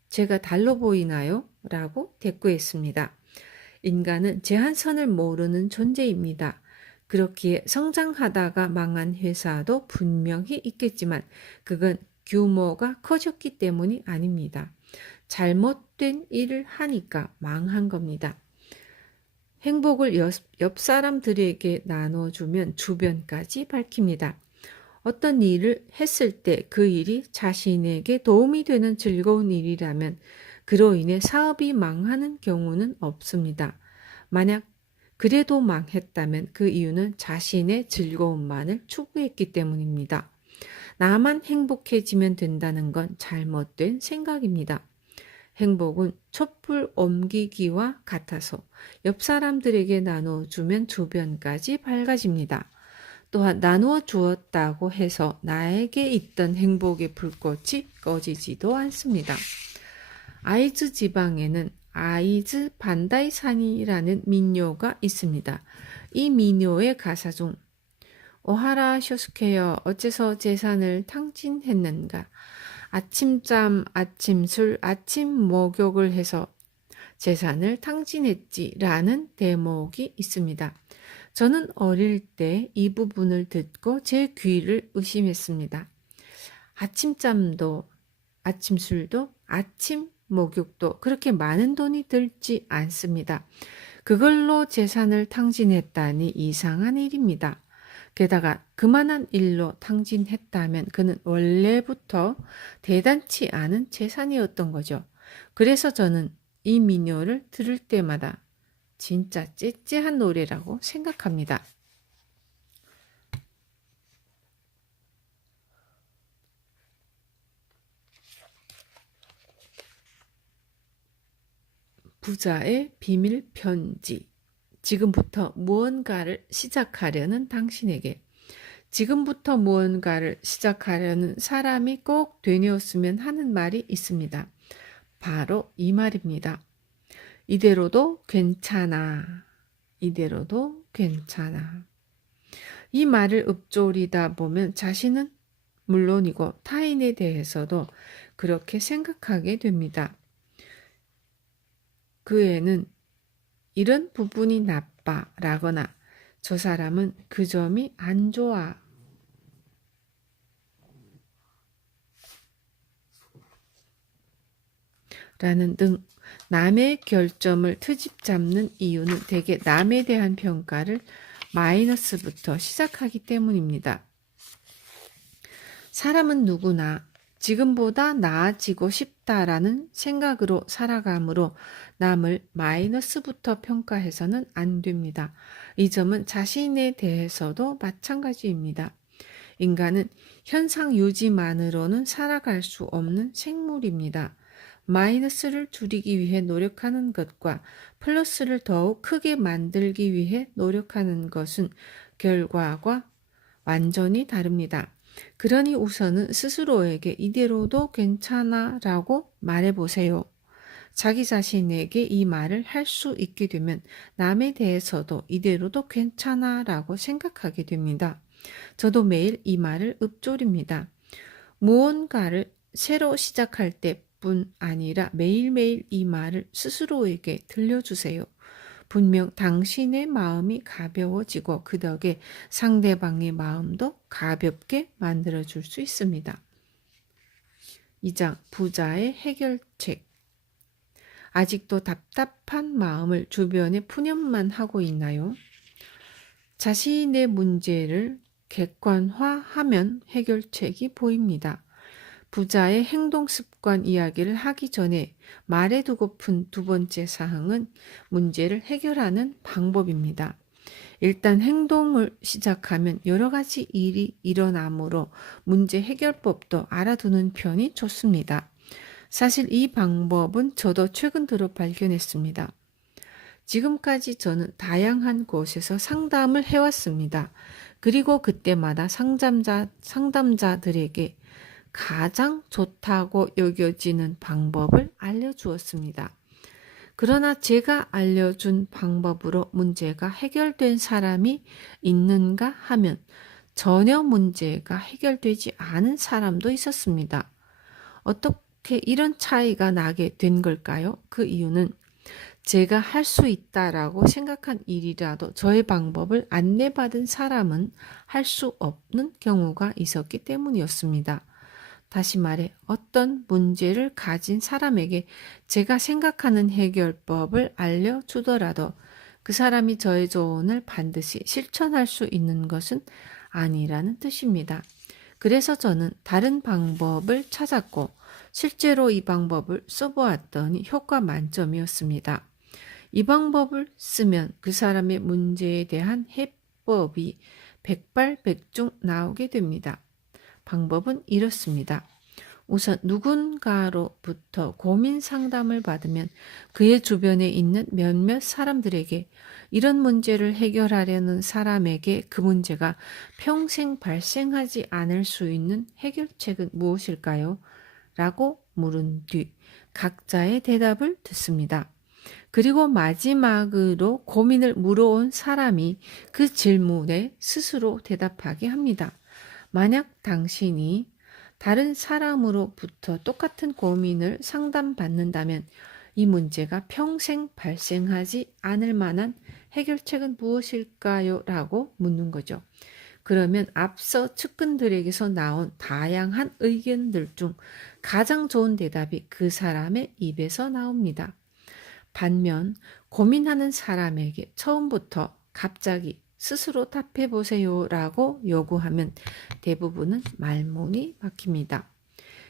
제가 달로 보이나요? 라고 대꾸했습니다. 인간은 제한선을 모르는 존재입니다. 그렇기에 성장하다가 망한 회사도 분명히 있겠지만 그건 규모가 커졌기 때문이 아닙니다. 잘못된 일을 하니까 망한 겁니다. 행복을 옆 사람들에게 나눠주면 주변까지 밝힙니다. 어떤 일을 했을 때 그 일이 자신에게 도움이 되는 즐거운 일이라면 그로 인해 사업이 망하는 경우는 없습니다. 만약 그래도 망했다면 그 이유는 자신의 즐거움만을 추구했기 때문입니다. 나만 행복해지면 된다는 건 잘못된 생각입니다. 행복은 촛불 옮기기와 같아서 옆 사람들에게 나눠주면 주변까지 밝아집니다. 또한 나누어 주었다고 해서 나에게 있던 행복의 불꽃이 꺼지지도 않습니다. 아이즈 지방에는 아이즈 반다이산이라는 민요가 있습니다. 이 민요의 가사 중 오하라 쇼스케여 어째서 재산을 탕진했는가 아침잠 아침술 아침 목욕을 해서 재산을 탕진했지라는 대목이 있습니다. 저는 어릴 때 이 부분을 듣고 제 귀를 의심했습니다. 아침잠도 아침술도 아침 목욕도 그렇게 많은 돈이 들지 않습니다. 그걸로 재산을 탕진했다니 이상한 일입니다. 게다가 그만한 일로 탕진했다면 그는 원래부터 대단치 않은 재산이었던 거죠. 그래서 저는 이 민요를 들을 때마다 진짜 째째한 노래라고 생각합니다. 부자의 비밀 편지. 지금부터 무언가를 시작하려는 당신에게. 지금부터 무언가를 시작하려는 사람이 꼭 되뇌었으면 하는 말이 있습니다. 바로 이 말입니다. 이대로도 괜찮아. 이대로도 괜찮아. 이 말을 읊조리다 보면 자신은 물론이고 타인에 대해서도 그렇게 생각하게 됩니다. 그 애는 이런 부분이 나빠 라거나 저 사람은 그 점이 안 좋아 라는 등 남의 결점을 트집 잡는 이유는 대개 남에 대한 평가를 마이너스부터 시작하기 때문입니다. 사람은 누구나 지금보다 나아지고 싶다라는 생각으로 살아가므로 남을 마이너스부터 평가해서는 안 됩니다. 이 점은 자신에 대해서도 마찬가지입니다. 인간은 현상 유지만으로는 살아갈 수 없는 생물입니다. 마이너스를 줄이기 위해 노력하는 것과 플러스를 더욱 크게 만들기 위해 노력하는 것은 결과가 완전히 다릅니다. 그러니 우선은 스스로에게 이대로도 괜찮아 라고 말해보세요. 자기 자신에게 이 말을 할 수 있게 되면 남에 대해서도 이대로도 괜찮아 라고 생각하게 됩니다. 저도 매일 이 말을 읊조립니다. 무언가를 새로 시작할 때뿐 아니라 매일매일 이 말을 스스로에게 들려주세요. 분명 당신의 마음이 가벼워지고 그 덕에 상대방의 마음도 가볍게 만들어줄 수 있습니다. 2장 부자의 해결책. 아직도 답답한 마음을 주변에 푸념만 하고 있나요? 자신의 문제를 객관화하면 해결책이 보입니다. 부자의 행동 습관 이야기를 하기 전에 말해두고픈 두 번째 사항은 문제를 해결하는 방법입니다. 일단 행동을 시작하면 여러 가지 일이 일어나므로 문제 해결법도 알아두는 편이 좋습니다. 사실 이 방법은 저도 최근 들어 발견했습니다. 지금까지 저는 다양한 곳에서 상담을 해왔습니다. 그리고 그때마다 상담자들에게 가장 좋다고 여겨지는 방법을 알려주었습니다. 그러나 제가 알려준 방법으로 문제가 해결된 사람이 있는가 하면 전혀 문제가 해결되지 않은 사람도 있었습니다. 어떻게 이런 차이가 나게 된 걸까요? 그 이유는 제가 할 수 있다라고 생각한 일이라도 저의 방법을 안내받은 사람은 할 수 없는 경우가 있었기 때문이었습니다. 다시 말해 어떤 문제를 가진 사람에게 제가 생각하는 해결법을 알려주더라도 그 사람이 저의 조언을 반드시 실천할 수 있는 것은 아니라는 뜻입니다. 그래서 저는 다른 방법을 찾았고 실제로 이 방법을 써보았더니 효과 만점이었습니다. 이 방법을 쓰면 그 사람의 문제에 대한 해법이 백발백중 나오게 됩니다. 방법은 이렇습니다. 우선 누군가로부터 고민 상담을 받으면 그의 주변에 있는 몇몇 사람들에게 이런 문제를 해결하려는 사람에게 그 문제가 평생 발생하지 않을 수 있는 해결책은 무엇일까요? 라고 물은 뒤 각자의 대답을 듣습니다. 그리고 마지막으로 고민을 물어온 사람이 그 질문에 스스로 대답하게 합니다. 만약 당신이 다른 사람으로부터 똑같은 고민을 상담받는다면 이 문제가 평생 발생하지 않을 만한 해결책은 무엇일까요? 라고 묻는 거죠. 그러면 앞서 측근들에게서 나온 다양한 의견들 중 가장 좋은 대답이 그 사람의 입에서 나옵니다. 반면 고민하는 사람에게 처음부터 갑자기 스스로 답해보세요 라고 요구하면 대부분은 말문이 막힙니다.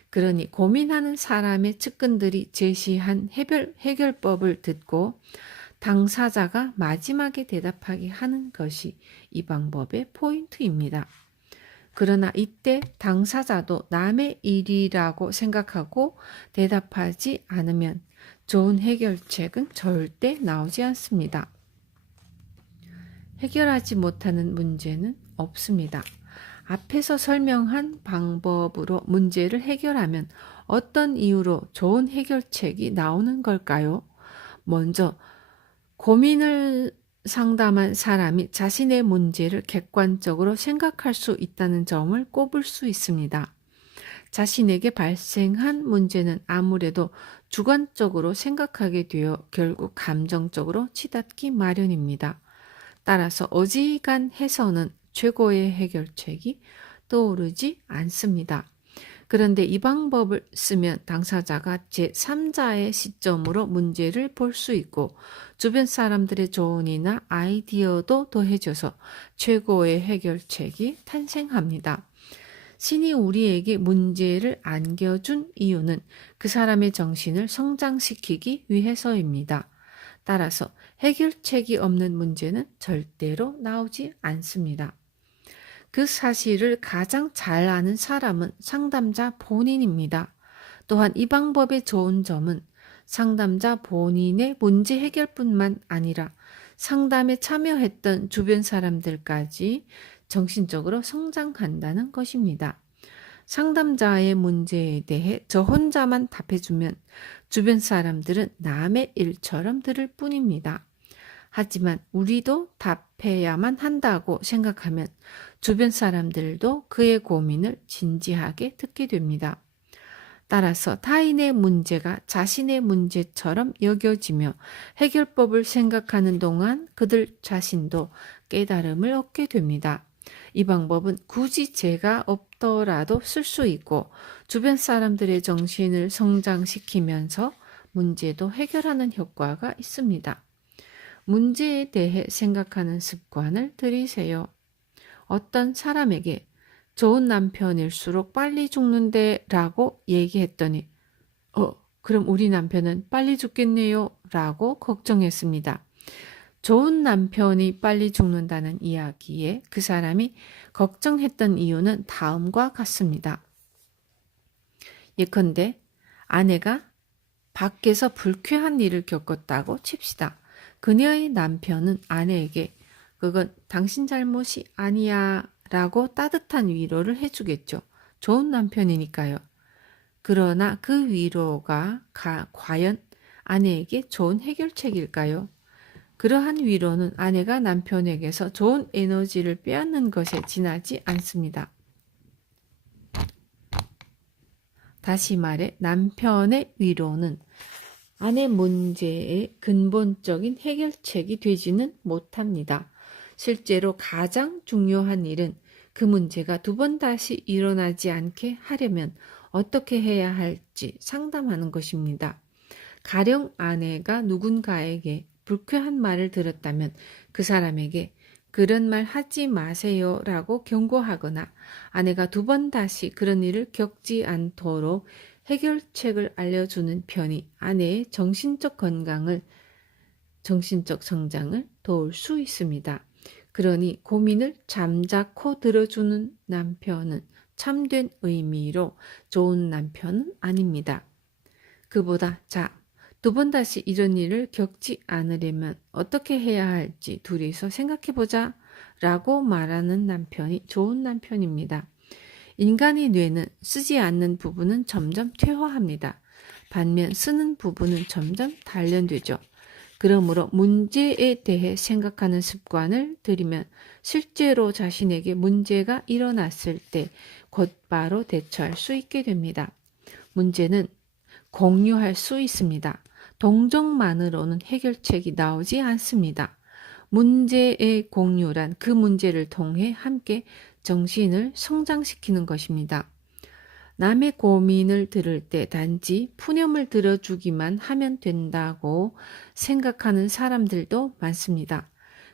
그러니 고민하는 사람의 측근들이 제시한 해결법을 듣고 당사자가 마지막에 대답하게 하는 것이 이 방법의 포인트입니다. 그러나 이때 당사자도 남의 일이라고 생각하고 대답하지 않으면 좋은 해결책은 절대 나오지 않습니다. 해결하지 못하는 문제는 없습니다. 앞에서 설명한 방법으로 문제를 해결하면 어떤 이유로 좋은 해결책이 나오는 걸까요? 먼저 고민을 상담한 사람이 자신의 문제를 객관적으로 생각할 수 있다는 점을 꼽을 수 있습니다. 자신에게 발생한 문제는 아무래도 주관적으로 생각하게 되어 결국 감정적으로 치닫기 마련입니다. 따라서 어지간해서는 최고의 해결책이 떠오르지 않습니다. 그런데 이 방법을 쓰면 당사자가 제3자의 시점으로 문제를 볼 수 있고 주변 사람들의 조언이나 아이디어도 더해져서 최고의 해결책이 탄생합니다. 신이 우리에게 문제를 안겨준 이유는 그 사람의 정신을 성장시키기 위해서입니다. 따라서 해결책이 없는 문제는 절대로 나오지 않습니다. 그 사실을 가장 잘 아는 사람은 상담자 본인입니다. 또한 이 방법의 좋은 점은 상담자 본인의 문제 해결뿐만 아니라 상담에 참여했던 주변 사람들까지 정신적으로 성장한다는 것입니다. 상담자의 문제에 대해 저 혼자만 답해주면 주변 사람들은 남의 일처럼 들을 뿐입니다. 하지만 우리도 답해야만 한다고 생각하면 주변 사람들도 그의 고민을 진지하게 듣게 됩니다. 따라서 타인의 문제가 자신의 문제처럼 여겨지며 해결법을 생각하는 동안 그들 자신도 깨달음을 얻게 됩니다. 이 방법은 굳이 제가 없더라도 쓸 수 있고 주변 사람들의 정신을 성장시키면서 문제도 해결하는 효과가 있습니다. 문제에 대해 생각하는 습관을 들이세요. 어떤 사람에게 좋은 남편일수록 빨리 죽는데 라고 얘기했더니 그럼 우리 남편은 빨리 죽겠네요 라고 걱정했습니다. 좋은 남편이 빨리 죽는다는 이야기에 그 사람이 걱정했던 이유는 다음과 같습니다. 예컨대 아내가 밖에서 불쾌한 일을 겪었다고 칩시다. 그녀의 남편은 아내에게 그건 당신 잘못이 아니야 라고 따뜻한 위로를 해주겠죠. 좋은 남편이니까요. 그러나 그 위로가 과연 아내에게 좋은 해결책일까요? 그러한 위로는 아내가 남편에게서 좋은 에너지를 빼앗는 것에 지나지 않습니다. 다시 말해 남편의 위로는 아내 문제의 근본적인 해결책이 되지는 못합니다. 실제로 가장 중요한 일은 그 문제가 두 번 다시 일어나지 않게 하려면 어떻게 해야 할지 상담하는 것입니다. 가령 아내가 누군가에게 불쾌한 말을 들었다면 그 사람에게 그런 말 하지 마세요 라고 경고하거나 아내가 두 번 다시 그런 일을 겪지 않도록 해결책을 알려주는 편이 아내의 정신적 성장을 도울 수 있습니다. 그러니 고민을 잠자코 들어주는 남편은 참된 의미로 좋은 남편은 아닙니다. 그보다 두 번 다시 이런 일을 겪지 않으려면 어떻게 해야 할지 둘이서 생각해보자 라고 말하는 남편이 좋은 남편입니다. 인간의 뇌는 쓰지 않는 부분은 점점 퇴화합니다. 반면 쓰는 부분은 점점 단련되죠. 그러므로 문제에 대해 생각하는 습관을 들이면 실제로 자신에게 문제가 일어났을 때 곧바로 대처할 수 있게 됩니다. 문제는 공유할 수 있습니다. 동정만으로는 해결책이 나오지 않습니다. 문제의 공유란 그 문제를 통해 함께 정신을 성장시키는 것입니다. 남의 고민을 들을 때 단지 푸념을 들어주기만 하면 된다고 생각하는 사람들도 많습니다.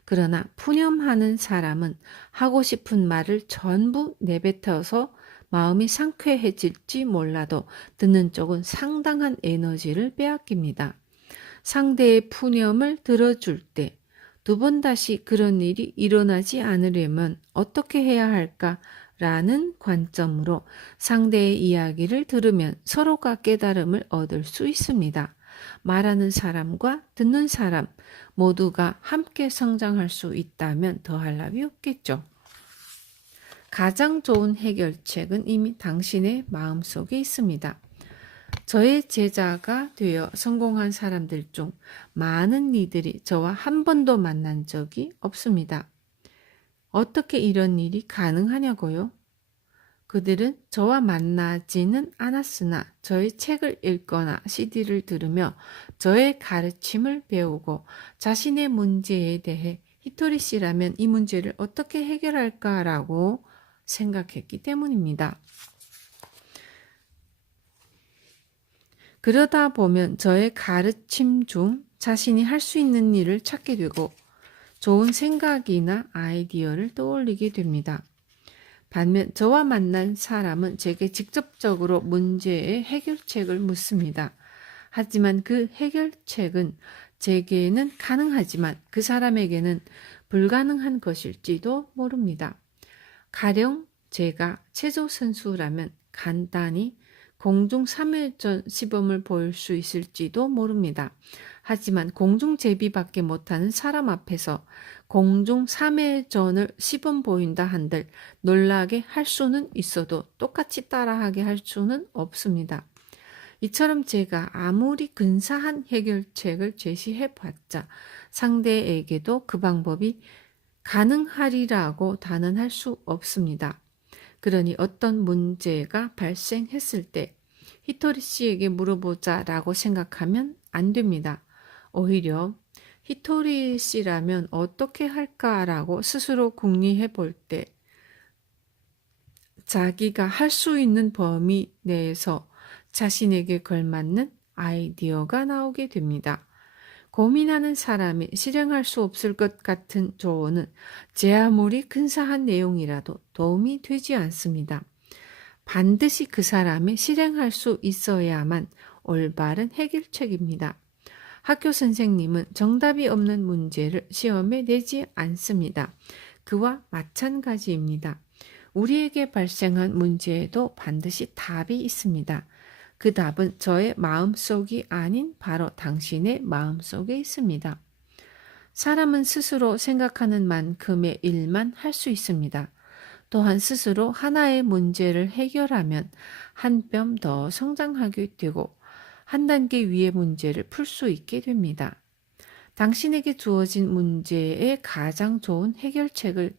그러나 푸념하는 사람은 하고 싶은 말을 전부 내뱉어서 마음이 상쾌해질지 몰라도 듣는 쪽은 상당한 에너지를 빼앗깁니다. 상대의 푸념을 들어줄 때 두 번 다시 그런 일이 일어나지 않으려면 어떻게 해야 할까라는 관점으로 상대의 이야기를 들으면 서로가 깨달음을 얻을 수 있습니다. 말하는 사람과 듣는 사람 모두가 함께 성장할 수 있다면 더할 나위 없겠죠. 가장 좋은 해결책은 이미 당신의 마음속에 있습니다. 저의 제자가 되어 성공한 사람들 중 많은 이들이 저와 한 번도 만난 적이 없습니다. 어떻게 이런 일이 가능하냐고요? 그들은 저와 만나지는 않았으나 저의 책을 읽거나 CD를 들으며 저의 가르침을 배우고 자신의 문제에 대해 히토리 씨라면 이 문제를 어떻게 해결할까라고 생각했기 때문입니다. 그러다 보면 저의 가르침 중 자신이 할 수 있는 일을 찾게 되고 좋은 생각이나 아이디어를 떠올리게 됩니다. 반면 저와 만난 사람은 제게 직접적으로 문제의 해결책을 묻습니다. 하지만 그 해결책은 제게는 가능하지만 그 사람에게는 불가능한 것일지도 모릅니다. 가령 제가 체조 선수라면 간단히 공중 3회전 시범을 보일 수 있을지도 모릅니다. 하지만 공중 제비밖에 못하는 사람 앞에서 공중 3회전을 시범 보인다 한들 놀라게 할 수는 있어도 똑같이 따라하게 할 수는 없습니다. 이처럼 제가 아무리 근사한 해결책을 제시해봤자 상대에게도 그 방법이 가능하리라고 단언할 수 없습니다. 그러니 어떤 문제가 발생했을 때 히토리 씨에게 물어보자 라고 생각하면 안 됩니다. 오히려 히토리 씨라면 어떻게 할까라고 스스로 궁리해 볼 때 자기가 할 수 있는 범위 내에서 자신에게 걸맞는 아이디어가 나오게 됩니다. 고민하는 사람이 실행할 수 없을 것 같은 조언은 제 아무리 근사한 내용이라도 도움이 되지 않습니다. 반드시 그 사람이 실행할 수 있어야만 올바른 해결책입니다. 학교 선생님은 정답이 없는 문제를 시험에 내지 않습니다. 그와 마찬가지입니다. 우리에게 발생한 문제에도 반드시 답이 있습니다. 그 답은 저의 마음속이 아닌 바로 당신의 마음속에 있습니다. 사람은 스스로 생각하는 만큼의 일만 할 수 있습니다. 또한 스스로 하나의 문제를 해결하면 한 뼘 더 성장하게 되고 한 단계 위의 문제를 풀 수 있게 됩니다. 당신에게 주어진 문제의 가장 좋은 해결책을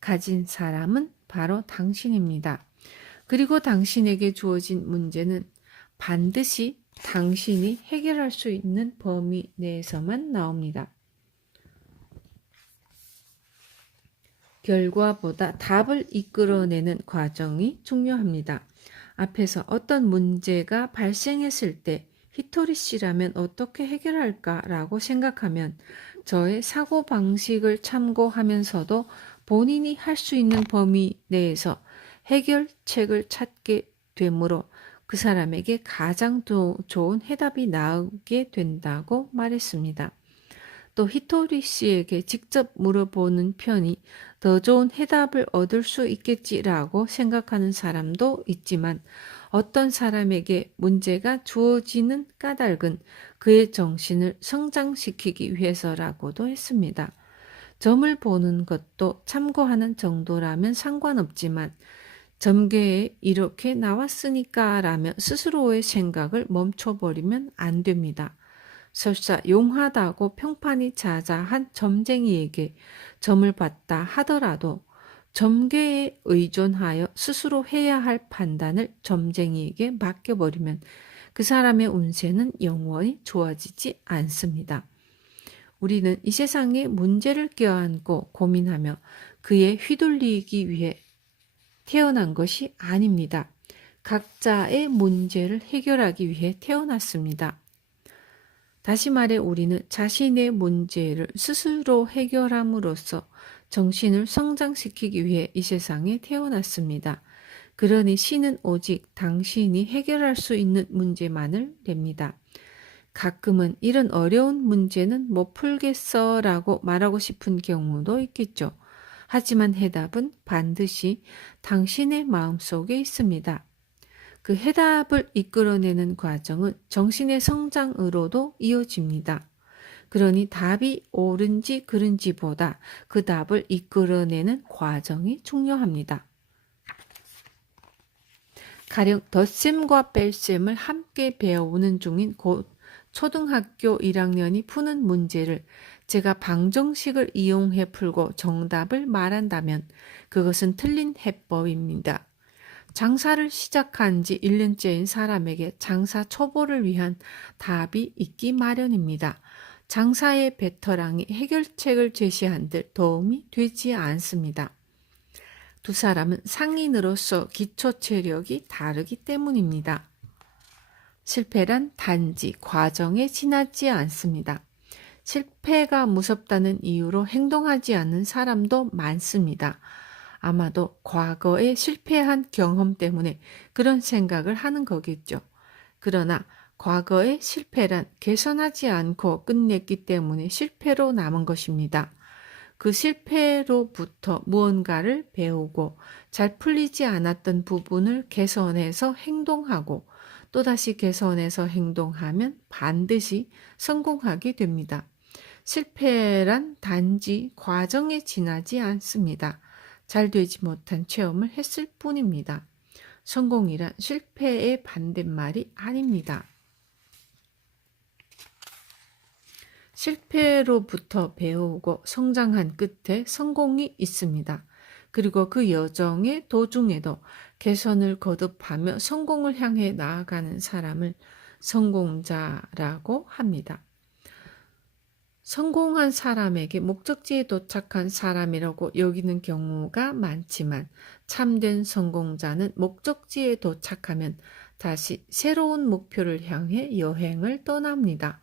가진 사람은 바로 당신입니다. 그리고 당신에게 주어진 문제는 반드시 당신이 해결할 수 있는 범위 내에서만 나옵니다. 결과보다 답을 이끌어내는 과정이 중요합니다. 앞에서 어떤 문제가 발생했을 때 히토리 씨라면 어떻게 해결할까라고 생각하면 저의 사고방식을 참고하면서도 본인이 할 수 있는 범위 내에서 해결책을 찾게 되므로 그 사람에게 가장 좋은 해답이 나오게 된다고 말했습니다. 또 히토리 씨에게 직접 물어보는 편이 더 좋은 해답을 얻을 수 있겠지라고 생각하는 사람도 있지만 어떤 사람에게 문제가 주어지는 까닭은 그의 정신을 성장시키기 위해서라고도 했습니다. 점을 보는 것도 참고하는 정도라면 상관없지만 점괘에 이렇게 나왔으니까 라며 스스로의 생각을 멈춰버리면 안 됩니다. 설사 용하다고 평판이 자자한 점쟁이에게 점을 봤다 하더라도 점괘에 의존하여 스스로 해야 할 판단을 점쟁이에게 맡겨버리면 그 사람의 운세는 영원히 좋아지지 않습니다. 우리는 이 세상에 문제를 껴안고 고민하며 그에 휘둘리기 위해 태어난 것이 아닙니다. 각자의 문제를 해결하기 위해 태어났습니다. 다시 말해 우리는 자신의 문제를 스스로 해결함으로써 정신을 성장시키기 위해 이 세상에 태어났습니다. 그러니 신은 오직 당신이 해결할 수 있는 문제만을 냅니다. 가끔은 이런 어려운 문제는 못 풀겠어 라고 말하고 싶은 경우도 있겠죠. 하지만 해답은 반드시 당신의 마음속에 있습니다. 그 해답을 이끌어내는 과정은 정신의 성장으로도 이어집니다. 그러니 답이 옳은지 그른지보다 그 답을 이끌어내는 과정이 중요합니다. 가령 덧셈과 뺄셈을 함께 배우는 중인 곧 초등학교 1학년이 푸는 문제를 제가 방정식을 이용해 풀고 정답을 말한다면 그것은 틀린 해법입니다. 장사를 시작한 지 1년째인 사람에게 장사 초보를 위한 답이 있기 마련입니다. 장사의 베테랑이 해결책을 제시한들 도움이 되지 않습니다. 두 사람은 상인으로서 기초 체력이 다르기 때문입니다. 실패란 단지 과정에 지나지 않습니다. 실패가 무섭다는 이유로 행동하지 않는 사람도 많습니다. 아마도 과거에 실패한 경험 때문에 그런 생각을 하는 거겠죠. 그러나 과거의 실패란 개선하지 않고 끝냈기 때문에 실패로 남은 것입니다. 그 실패로부터 무언가를 배우고 잘 풀리지 않았던 부분을 개선해서 행동하고 또다시 개선해서 행동하면 반드시 성공하게 됩니다. 실패란 단지 과정에 지나지 않습니다. 잘 되지 못한 체험을 했을 뿐입니다. 성공이란 실패의 반대말이 아닙니다. 실패로부터 배우고 성장한 끝에 성공이 있습니다. 그리고 그 여정의 도중에도 개선을 거듭하며 성공을 향해 나아가는 사람을 성공자라고 합니다. 성공한 사람에게 목적지에 도착한 사람이라고 여기는 경우가 많지만 참된 성공자는 목적지에 도착하면 다시 새로운 목표를 향해 여행을 떠납니다.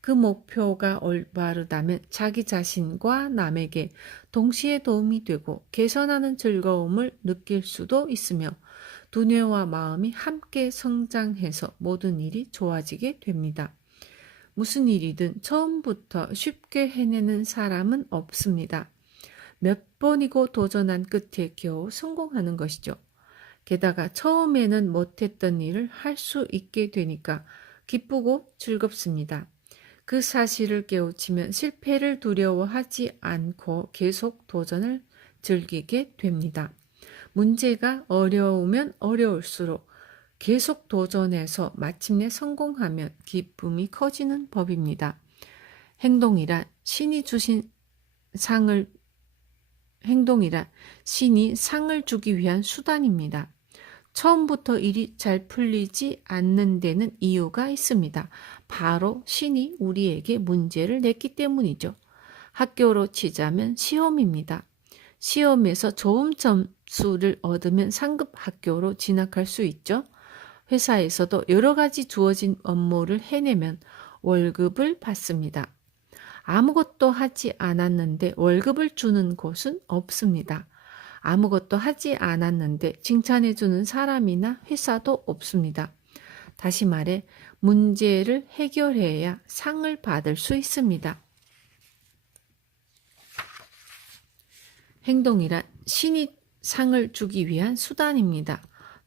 그 목표가 올바르다면 자기 자신과 남에게 동시에 도움이 되고 개선하는 즐거움을 느낄 수도 있으며 두뇌와 마음이 함께 성장해서 모든 일이 좋아지게 됩니다. 무슨 일이든 처음부터 쉽게 해내는 사람은 없습니다. 몇 번이고 도전한 끝에 겨우 성공하는 것이죠. 게다가 처음에는 못했던 일을 할 수 있게 되니까 기쁘고 즐겁습니다. 그 사실을 깨우치면 실패를 두려워하지 않고 계속 도전을 즐기게 됩니다. 문제가 어려우면 어려울수록 계속 도전해서 마침내 성공하면 기쁨이 커지는 법입니다. 행동이란 신이 상을 주기 위한 수단입니다. 처음부터 일이 잘 풀리지 않는 데는 이유가 있습니다. 바로 신이 우리에게 문제를 냈기 때문이죠. 학교로 치자면 시험입니다. 시험에서 좋은 점수를 얻으면 상급 학교로 진학할 수 있죠. 회사에서도 여러 가지 주어진 업무를 해내면 월급을 받습니다. 아무것도 하지 않았는데 월급을 주는 곳은 없습니다. 아무것도 하지 않았는데 칭찬해주는 사람이나 회사도 없습니다. 다시 말해 문제를 해결해야 상을 받을 수 있습니다. 행동이란 신이 상을 주기 위한 수단입니다.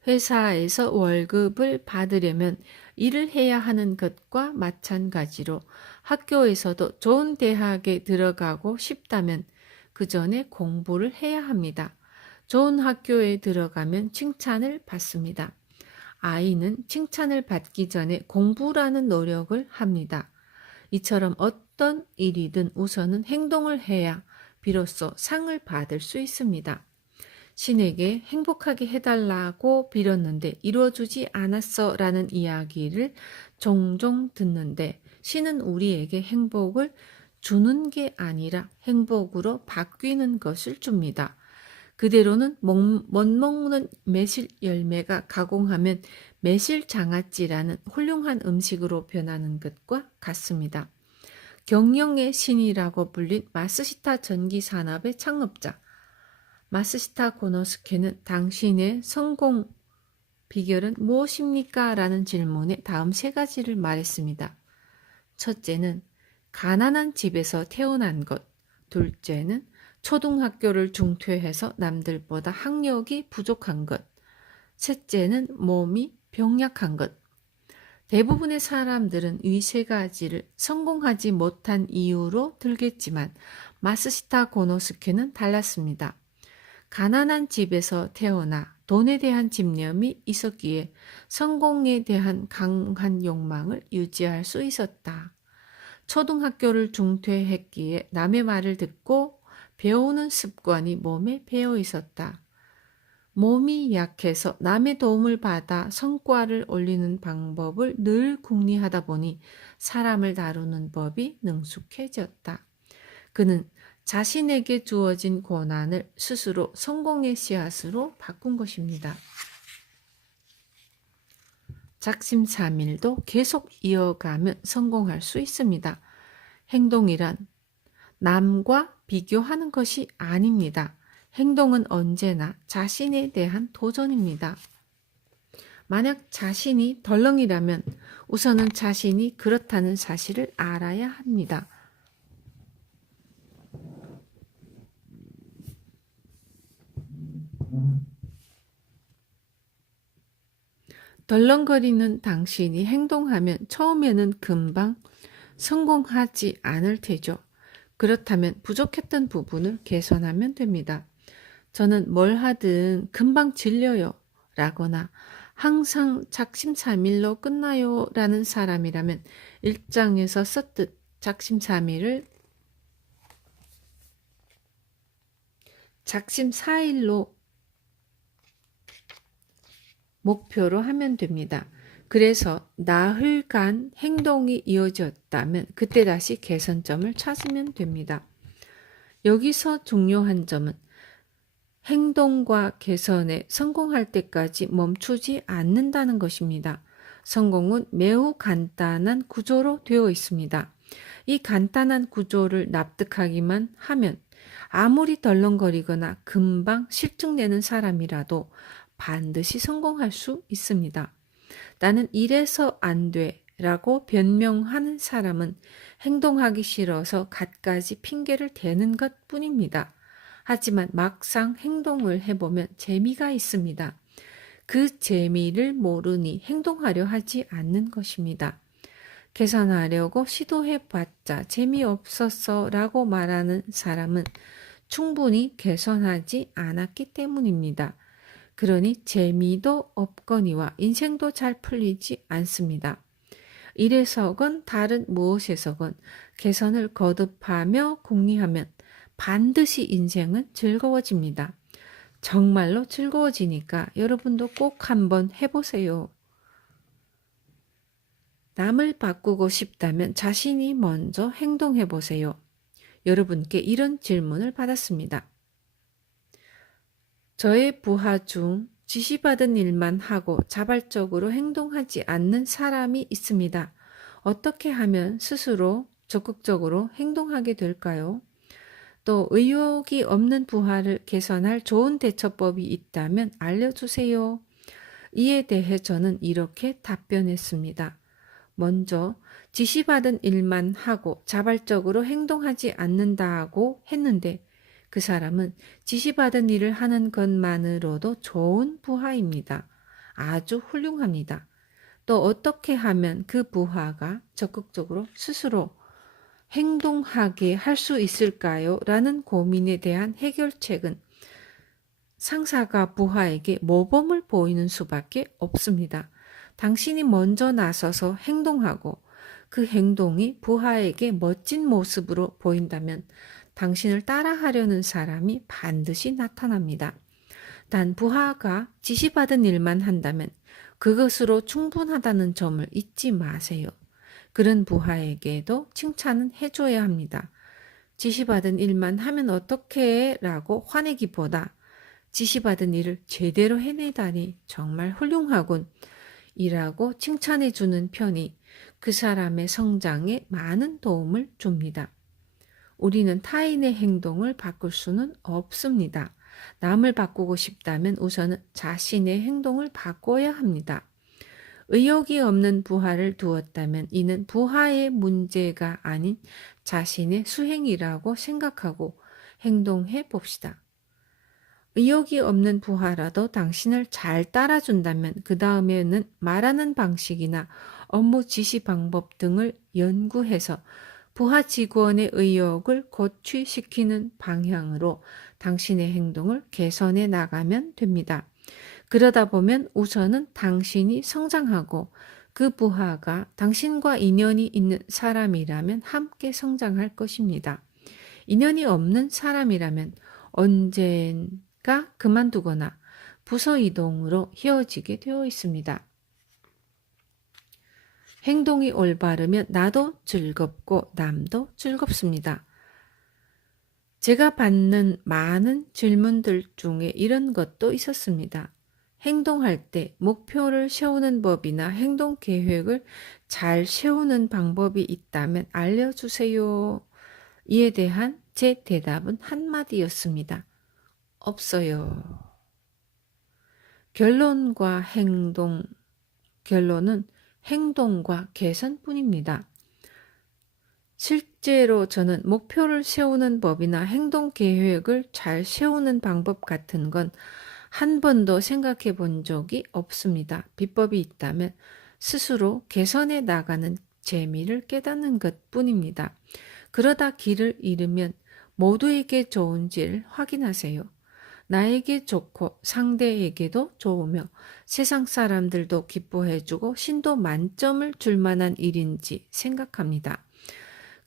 회사에서 월급을 받으려면 일을 해야 하는 것과 마찬가지로 학교에서도 좋은 대학에 들어가고 싶다면 그 전에 공부를 해야 합니다. 좋은 학교에 들어가면 칭찬을 받습니다. 아이는 칭찬을 받기 전에 공부라는 노력을 합니다. 이처럼 어떤 일이든 우선은 행동을 해야 비로소 상을 받을 수 있습니다. 신에게 행복하게 해달라고 빌었는데 이루어주지 않았어 라는 이야기를 종종 듣는데 신은 우리에게 행복을 주는 게 아니라 행복으로 바뀌는 것을 줍니다. 그대로는 멋먹는 매실 열매가 가공하면 매실 장아찌라는 훌륭한 음식으로 변하는 것과 같습니다. 경영의 신이라고 불린 마쓰시타 전기 산업의 창업자 마쓰시타 고노스케는 당신의 성공 비결은 무엇입니까? 라는 질문에 다음 세 가지를 말했습니다. 첫째는 가난한 집에서 태어난 것. 둘째는 초등학교를 중퇴해서 남들보다 학력이 부족한 것. 셋째는 몸이 병약한 것. 대부분의 사람들은 이 세 가지를 성공하지 못한 이유로 들겠지만 마쓰시타 고노스케는 달랐습니다. 가난한 집에서 태어나 돈에 대한 집념이 있었기에 성공에 대한 강한 욕망을 유지할 수 있었다. 초등학교를 중퇴했기에 남의 말을 듣고 배우는 습관이 몸에 배어 있었다. 몸이 약해서 남의 도움을 받아 성과를 올리는 방법을 늘 궁리하다 보니 사람을 다루는 법이 능숙해졌다. 그는 자신에게 주어진 고난을 스스로 성공의 씨앗으로 바꾼 것입니다. 작심삼일도 계속 이어가면 성공할 수 있습니다. 행동이란 남과 비교하는 것이 아닙니다. 행동은 언제나 자신에 대한 도전입니다. 만약 자신이 덜렁이라면 우선은 자신이 그렇다는 사실을 알아야 합니다. 덜렁거리는 당신이 행동하면 처음에는 금방 성공하지 않을 테죠. 그렇다면 부족했던 부분을 개선하면 됩니다. 저는 뭘 하든 금방 질려요 라거나 항상 작심삼일로 끝나요 라는 사람이라면 일장에서 썼듯 작심삼일을 작심사일로 목표로 하면 됩니다. 그래서 나흘간 행동이 이어졌다면 그때 다시 개선점을 찾으면 됩니다. 여기서 중요한 점은 행동과 개선에 성공할 때까지 멈추지 않는다는 것입니다. 성공은 매우 간단한 구조로 되어 있습니다. 이 간단한 구조를 납득하기만 하면 아무리 덜렁거리거나 금방 실증내는 사람이라도 반드시 성공할 수 있습니다. 나는 이래서 안 돼 라고 변명하는 사람은 행동하기 싫어서 갖가지 핑계를 대는 것 뿐입니다. 하지만 막상 행동을 해보면 재미가 있습니다. 그 재미를 모르니 행동하려 하지 않는 것입니다. 개선하려고 시도해봤자 재미없었어 라고 말하는 사람은 충분히 개선하지 않았기 때문입니다. 그러니 재미도 없거니와 인생도 잘 풀리지 않습니다. 일에서건 다른 무엇에서건 개선을 거듭하며 궁리하면 반드시 인생은 즐거워집니다. 정말로 즐거워지니까 여러분도 꼭 한번 해보세요. 남을 바꾸고 싶다면 자신이 먼저 행동해보세요. 여러분께 이런 질문을 받았습니다. 저의 부하 중 지시받은 일만 하고 자발적으로 행동하지 않는 사람이 있습니다. 어떻게 하면 스스로 적극적으로 행동하게 될까요? 또 의욕이 없는 부하를 개선할 좋은 대처법이 있다면 알려주세요. 이에 대해 저는 이렇게 답변했습니다. 먼저 지시받은 일만 하고 자발적으로 행동하지 않는다고 했는데 그 사람은 지시받은 일을 하는 것만으로도 좋은 부하입니다. 아주 훌륭합니다. 또 어떻게 하면 그 부하가 적극적으로 스스로 행동하게 할 수 있을까요? 라는 고민에 대한 해결책은 상사가 부하에게 모범을 보이는 수밖에 없습니다. 당신이 먼저 나서서 행동하고 그 행동이 부하에게 멋진 모습으로 보인다면 당신을 따라하려는 사람이 반드시 나타납니다. 단 부하가 지시받은 일만 한다면 그것으로 충분하다는 점을 잊지 마세요. 그런 부하에게도 칭찬은 해줘야 합니다. 지시받은 일만 하면 어떡해? 라고 화내기보다 지시받은 일을 제대로 해내다니 정말 훌륭하군. 이라고 칭찬해주는 편이 그 사람의 성장에 많은 도움을 줍니다. 우리는 타인의 행동을 바꿀 수는 없습니다. 남을 바꾸고 싶다면 우선은 자신의 행동을 바꿔야 합니다. 의욕이 없는 부하를 두었다면 이는 부하의 문제가 아닌 자신의 수행이라고 생각하고 행동해 봅시다. 의욕이 없는 부하라도 당신을 잘 따라준다면 그 다음에는 말하는 방식이나 업무 지시 방법 등을 연구해서 부하 직원의 의욕을 고취시키는 방향으로 당신의 행동을 개선해 나가면 됩니다. 그러다 보면 우선은 당신이 성장하고 그 부하가 당신과 인연이 있는 사람이라면 함께 성장할 것입니다. 인연이 없는 사람이라면 언젠가 그만두거나 부서 이동으로 헤어지게 되어 있습니다. 행동이 올바르면 나도 즐겁고 남도 즐겁습니다. 제가 받는 많은 질문들 중에 이런 것도 있었습니다. 행동할 때 목표를 세우는 법이나 행동 계획을 잘 세우는 방법이 있다면 알려주세요. 이에 대한 제 대답은 한마디였습니다. 없어요. 결론은 행동과 개선뿐입니다. 실제로 저는 목표를 세우는 법이나 행동 계획을 잘 세우는 방법 같은 건 한 번도 생각해 본 적이 없습니다. 비법이 있다면 스스로 개선해 나가는 재미를 깨닫는 것 뿐입니다. 그러다 길을 잃으면 모두에게 좋은지를 확인하세요. 나에게 좋고 상대에게도 좋으며 세상 사람들도 기뻐해주고 신도 만점을 줄 만한 일인지 생각합니다.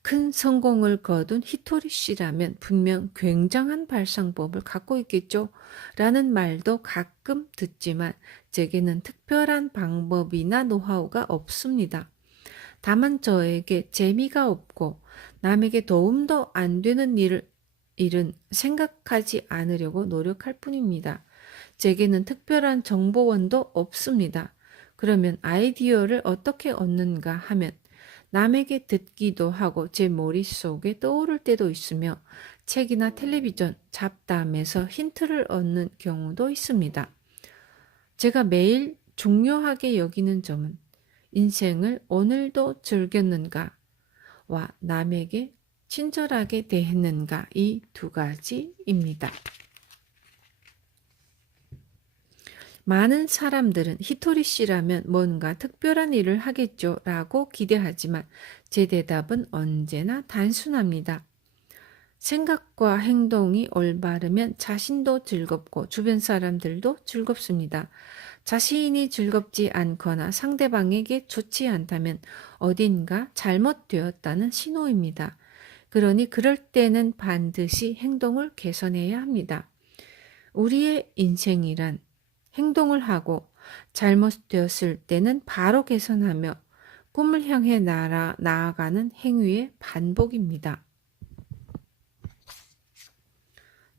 큰 성공을 거둔 히토리 씨라면 분명 굉장한 발상법을 갖고 있겠죠? 라는 말도 가끔 듣지만 제게는 특별한 방법이나 노하우가 없습니다. 다만 저에게 재미가 없고 남에게 도움도 안 되는 일은 생각하지 않으려고 노력할 뿐입니다. 제게는 특별한 정보원도 없습니다. 그러면 아이디어를 어떻게 얻는가 하면 남에게 듣기도 하고 제 머릿속에 떠오를 때도 있으며 책이나 텔레비전, 잡담에서 힌트를 얻는 경우도 있습니다. 제가 매일 중요하게 여기는 점은 인생을 오늘도 즐겼는가와 남에게 친절하게 대했는가 이 두 가지입니다. 많은 사람들은 히토리 씨라면 뭔가 특별한 일을 하겠죠 라고 기대하지만 제 대답은 언제나 단순합니다. 생각과 행동이 올바르면 자신도 즐겁고 주변 사람들도 즐겁습니다. 자신이 즐겁지 않거나 상대방에게 좋지 않다면 어딘가 잘못되었다는 신호입니다. 그러니 그럴 때는 반드시 행동을 개선해야 합니다. 우리의 인생이란 행동을 하고 잘못되었을 때는 바로 개선하며 꿈을 향해 나아가는 행위의 반복입니다.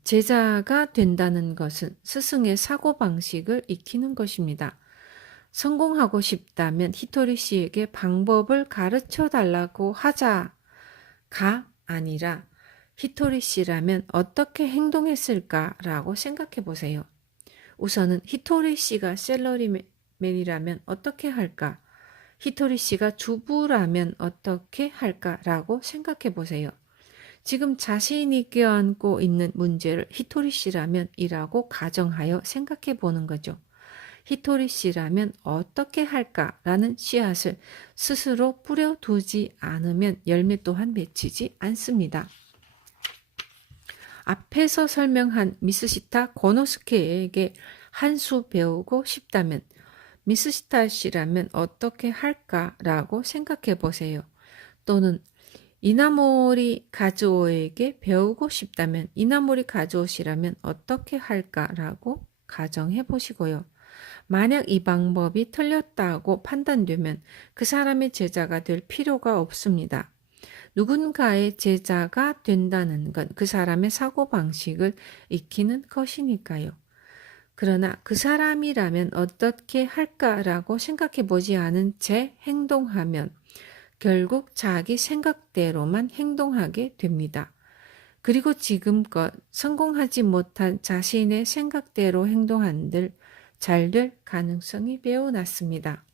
제자가 된다는 것은 스승의 사고방식을 익히는 것입니다. 성공하고 싶다면 히토리 씨에게 방법을 가르쳐 달라고 하자가 아니라 히토리 씨라면 어떻게 행동했을까라고 생각해 보세요. 우선은 히토리 씨가 샐러리맨이라면 어떻게 할까? 히토리 씨가 주부라면 어떻게 할까라고 생각해 보세요. 지금 자신이 껴안고 있는 문제를 히토리 씨라면 이라고 가정하여 생각해 보는 거죠. 히토리 씨라면 어떻게 할까라는 씨앗을 스스로 뿌려두지 않으면 열매 또한 맺히지 않습니다. 앞에서 설명한 미스시타 고노스케에게 한 수 배우고 싶다면 미스시타 씨라면 어떻게 할까라고 생각해 보세요. 또는 이나모리 가즈오에게 배우고 싶다면 이나모리 가즈오 씨라면 어떻게 할까라고 가정해 보시고요. 만약 이 방법이 틀렸다고 판단되면 그 사람의 제자가 될 필요가 없습니다. 누군가의 제자가 된다는 건 그 사람의 사고방식을 익히는 것이니까요. 그러나 그 사람이라면 어떻게 할까라고 생각해 보지 않은 채 행동하면 결국 자기 생각대로만 행동하게 됩니다. 그리고 지금껏 성공하지 못한 자신의 생각대로 행동한들 잘 될 가능성이 매우 낮습니다.